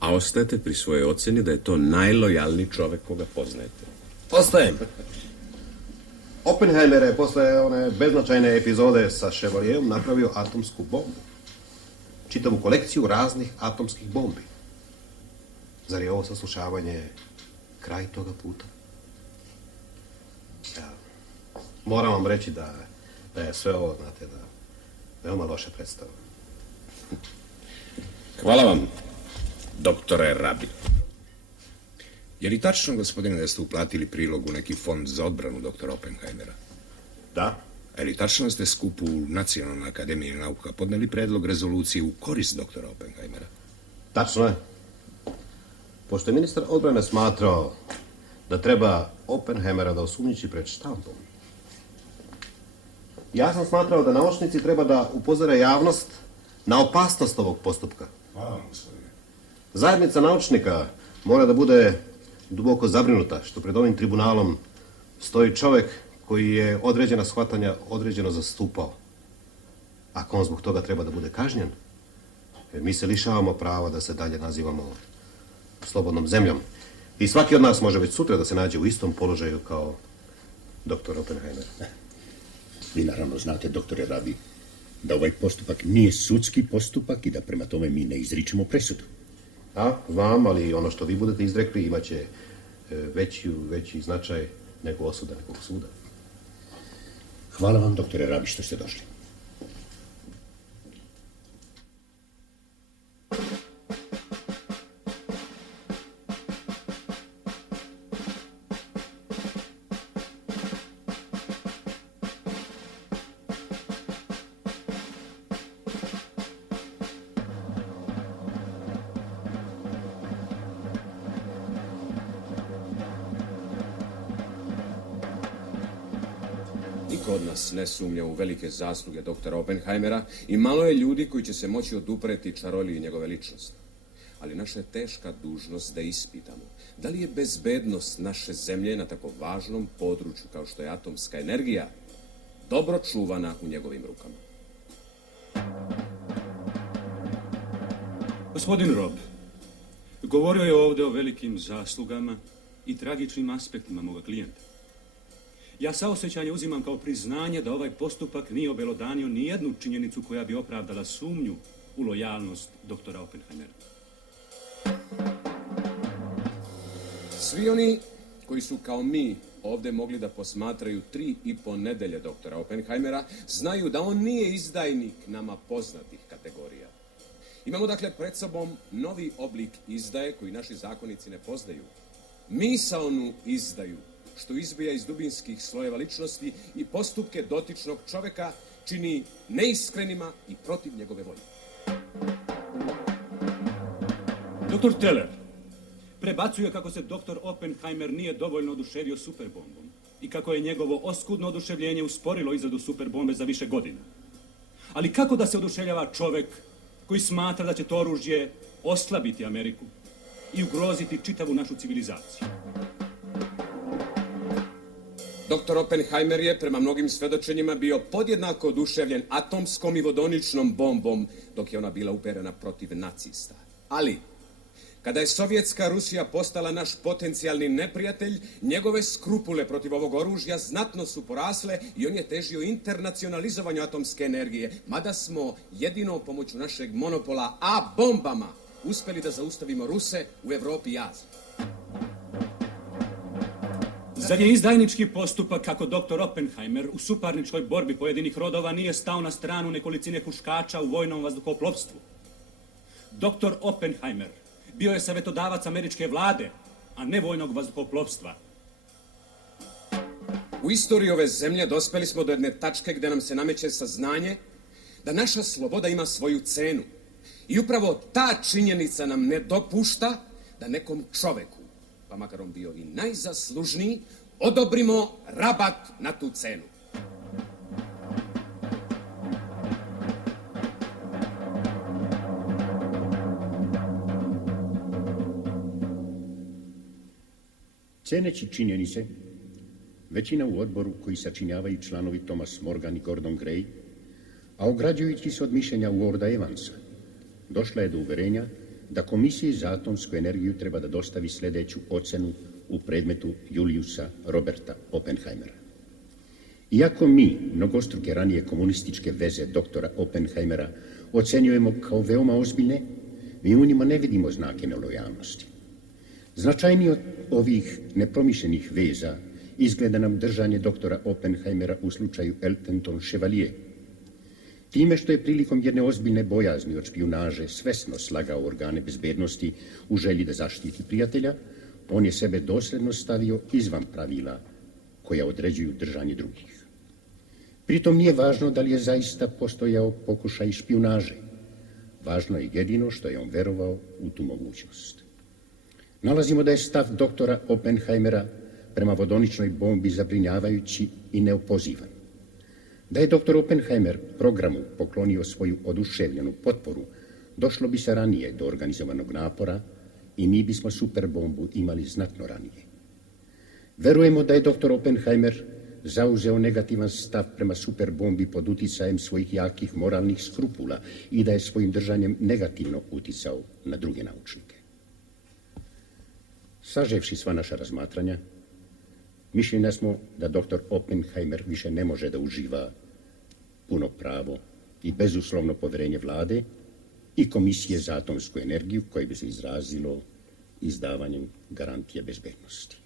A ostajete pri svojoj ocjeni da je to najlojalniji čovek koga poznajete. Ostajem. Oppenheimer je posle one beznačajne epizode sa Chevalier napravio atomsku bombu. Čitavu kolekciju raznih atomskih bombi. Zar je ovo saslušavanje kraj toga puta? Ja, moram vam reći da je sve ovo, znate, da veoma loše predstava. Hvala vam, doktore Rabi. Je li tačno, gospodine, da ste uplatili prilog u neki fond za odbranu doktora Oppenheimera? Da. Je li tačno da ste skupu Nacionalne akademije nauka podneli predlog rezolucije u korist doktora Oppenheimera? Tačno je. Pošto je ministar odbrane smatrao da treba Oppenheimera da osumnjiči pred štampom, ja sam smatrao da naučnici treba da upozore javnost na opasnost ovog postupka. Hvala vam, gospodine. Zajednica naučnika mora da bude duboko zabrinuta što pred ovim tribunalom stoji čovek koji je određena shvatanja određeno zastupao. Ako on zbog toga treba da bude kažnjen, jer mi se lišavamo prava da se dalje nazivamo slobodnom zemljom. I svaki od nas može već sutra da se nađe u istom položaju kao doktor Oppenheimer. Vi naravno znate, doktore Rabi, da ovaj postupak nije sudski postupak i da prema tome mi ne izričemo presudu. A, znam, ali ono što vi budete izrekli imaće veći značaj nego osuda nekog suda. Hvala vam, doktore Rabi, što ste došli. Niko od nas ne sumnja u velike zasluge doktora Oppenheimera i malo je ljudi koji će se moći odupreti čaroliji njegove ličnosti. Ali naša je teška dužnost da ispitamo da li je bezbednost naše zemlje na tako važnom području kao što je atomska energija dobro čuvana u njegovim rukama. Gospodin Rob, govorio je ovdje o velikim zaslugama i tragičnim aspektima moga klijenta. Ja saosjećanje uzimam kao priznanje da ovaj postupak nije obelodanio ni jednu činjenicu koja bi opravdala sumnju u lojalnost doktora Oppenheimera. Svi oni koji su kao mi ovdje mogli da posmatraju 3,5 nedelje doktora Oppenheimera znaju da on nije izdajnik nama poznatih kategorija. Imamo dakle pred sobom novi oblik izdaje koji naši zakonici ne poznaju. Misaonu izdaju što izbija iz dubinskih slojeva ličnosti i postupke dotičnog čoveka čini neiskrenima i protiv njegove volje. Doktor Teller prebacuje kako se doktor Oppenheimer nije dovoljno oduševio superbombom i kako je njegovo oskudno oduševljenje usporilo izradu superbombe za više godina. Ali kako da se oduševljava čovek koji smatra da će to oružje oslabiti Ameriku i ugroziti čitavu našu civilizaciju? Doktor Oppenheimer je, prema mnogim svedočenjima, bio podjednako oduševljen atomskom i vodoničnom bombom, dok je ona bila uperena protiv nacista. Ali, kada je Sovjetska Rusija postala naš potencijalni neprijatelj, njegove skrupule protiv ovog oružja znatno su porasle i on je težio internacionalizovanju atomske energije, mada smo jedino pomoću našeg monopola A-bombama uspeli da zaustavimo Ruse u Evropi i Aziji. Zar je izdajnički postupak kako doktor Oppenheimer u suparničkoj borbi pojedinih rodova nije stao na stranu nekolicine huškača u vojnom vazduhoplovstvu? Doktor Oppenheimer bio je savjetodavac američke vlade, a ne vojnog vazduhoplovstva. U istoriji ove zemlje dospeli smo do jedne tačke gdje nam se nameće saznanje da naša sloboda ima svoju cenu. I upravo ta činjenica nam ne dopušta da nekom čoveku, pa makar on bio i najzaslužniji, odobrimo rabat na tu cenu. Ceneći činjenice, većina u odboru koji sačinjavaju članovi Thomas Morgan i Gordon Gray, a ograđujući se od mišljenja Warda Evansa, došla je do uverenja da Komisiji za atomsku energiju treba da dostavi sljedeću ocenu u predmetu Juliusa Roberta Oppenheimera. Iako mi mnogostruke ranije komunističke veze doktora Oppenheimera ocenjujemo kao veoma ozbiljne, mi u njima ne vidimo znake nelojalnosti. Značajnije od ovih nepromišljenih veza izgleda nam držanje doktora Oppenheimera u slučaju Eltenton Chevalier. Time što je prilikom jedne ozbiljne bojazni od špijunaže svesno slagao organe bezbednosti u želji da zaštiti prijatelja, on je sebe dosljedno stavio izvan pravila koja određuju držanje drugih. Pritom nije važno da li je zaista postojao pokušaj špijunaže. Važno je jedino što je on verovao u tu mogućnost. Nalazimo da je stav doktora Oppenheimera prema vodoničnoj bombi zabrinjavajući i neopozivan. Da je doktor Oppenheimer programu poklonio svoju oduševljenu potporu, došlo bi se ranije do organizovanog napora i mi bismo superbombu imali znatno ranije. Verujemo da je doktor Oppenheimer zauzeo negativan stav prema superbombi pod uticajem svojih jakih moralnih skrupula i da je svojim držanjem negativno uticao na druge naučnike. Saževši sva naša razmatranja, mišljenja smo da doktor Oppenheimer više ne može da uživa puno pravo i bezuslovno povjerenje vlade i Komisije za atomsku energiju koje bi se izrazilo izdavanjem garantije bezbednosti.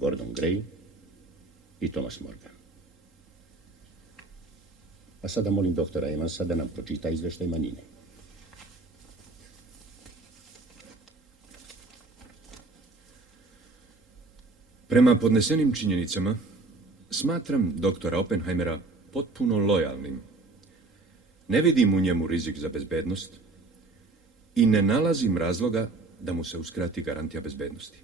Gordon Gray i Thomas Morgan. A sada molim doktora Evansa da nam pročita izveštaj manjine. Prema podnesenim činjenicama, smatram doktora Oppenheimera potpuno lojalnim. Ne vidim u njemu rizik za bezbednost i ne nalazim razloga da mu se uskrati garantija bezbednosti.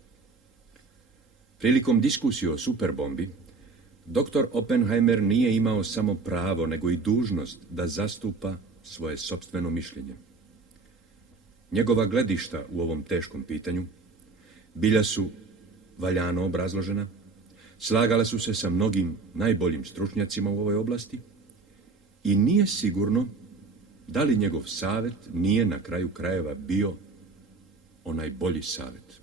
Prilikom diskusije o superbombi, doktor Oppenheimer nije imao samo pravo, nego i dužnost da zastupa svoje sopstveno mišljenje. Njegova gledišta u ovom teškom pitanju bila su valjano obrazložena, slagala su se sa mnogim najboljim stručnjacima u ovoj oblasti i nije sigurno da li njegov savjet nije na kraju krajeva bio onaj bolji savjet.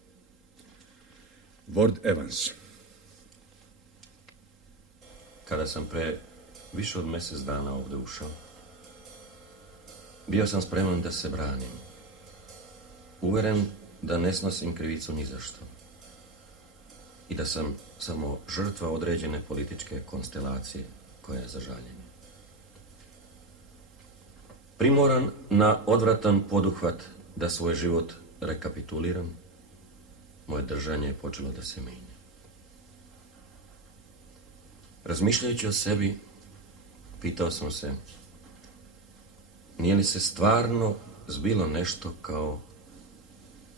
Ward Evans. Kada sam pre više od mjesec dana ovdje ušao, bio sam spreman da se branim. Uveren da ne snosim krivicu ni za što. I da sam samo žrtva određene političke konstelacije koja je za žaljenje. Primoran na odvratan poduhvat da svoj život rekapituliram, moje držanje je počelo da se mijenja. Razmišljajući o sebi, pitao sam se, nije li se stvarno zbilo nešto kao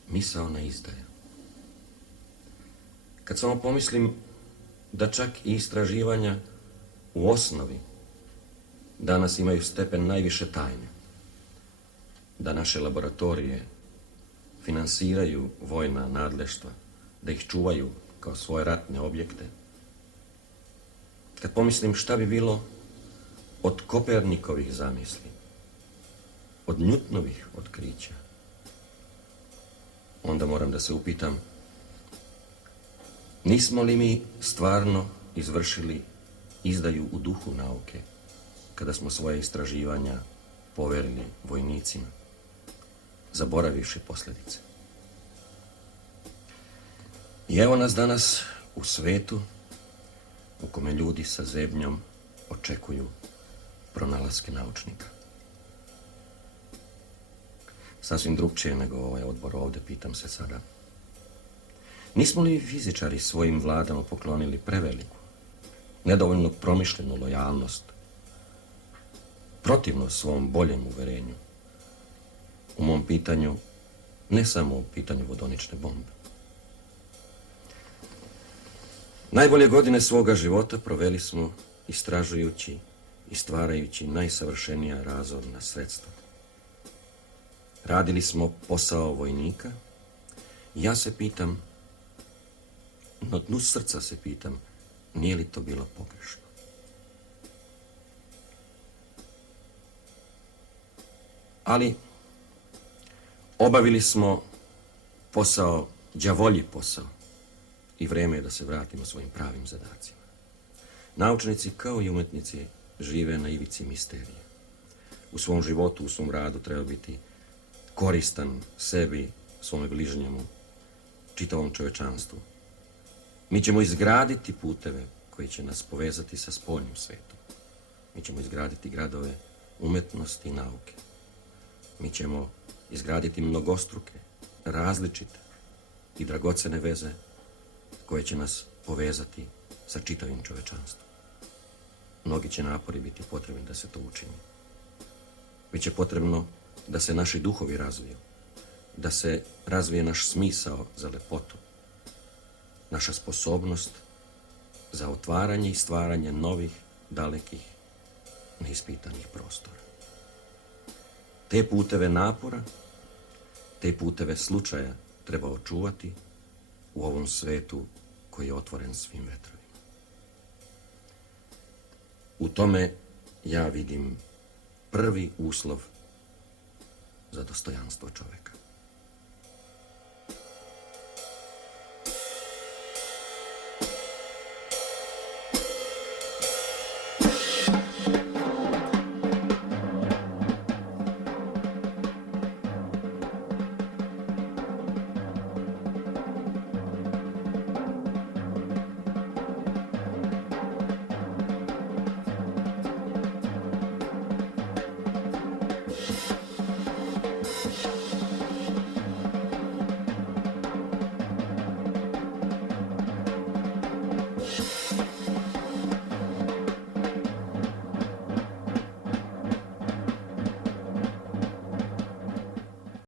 misaona izdaja? Kad samo pomislim da čak i istraživanja u osnovi danas imaju stepen najviše tajne, da naše laboratorije finansiraju vojna nadleštva, da ih čuvaju kao svoje ratne objekte, kad pomislim šta bi bilo od Kopernikovih zamisli, od Newtonovih otkrića, onda moram da se upitam, nismo li mi stvarno izvršili izdaju u duhu nauke, kada smo svoje istraživanja poverili vojnicima, zaboravivši posljedice? I evo nas danas u svetu u kome ljudi sa zebnjom očekuju pronalaske naučnika. Sasvim drugčije nego ovaj odbor ovdje, pitam se sada. Nismo li fizičari svojim vladama poklonili preveliku, nedovoljno promišljenu lojalnost, protivno svom boljem uverenju, u mom pitanju, ne samo u pitanju vodonične bombe? Najbolje godine svoga života proveli smo istražujući i stvarajući najsavršenija razorna sredstva. Radili smo posao vojnika i ja se pitam, Na dnu srca se pitam, nije li to bilo pogrešno? Ali obavili smo posao, đavolji posao, i vreme je da se vratimo svojim pravim zadacima. Naučnici, kao i umetnici, žive na ivici misterije. U svom životu, u svom radu treba biti koristan sebi, svome bližnjemu, čitavom čovečanstvu. Mi ćemo izgraditi puteve koji će nas povezati sa spoljnim svetom. Mi ćemo izgraditi gradove umetnosti i nauke. Mi ćemo izgraditi mnogostruke, različite i dragocene veze koje će nas povezati sa čitavim čovečanstvom. Mnogi će napori biti potrebni da se to učini. Biće potrebno da se naši duhovi razviju, da se razvije naš smisao za lepotu, naša sposobnost za otvaranje i stvaranje novih, dalekih, neispitanih prostora. Te puteve napora, te puteve slučaja treba očuvati u ovom svetu koji je otvoren svim vetrovima. U tome ja vidim prvi uslov za dostojanstvo čoveka.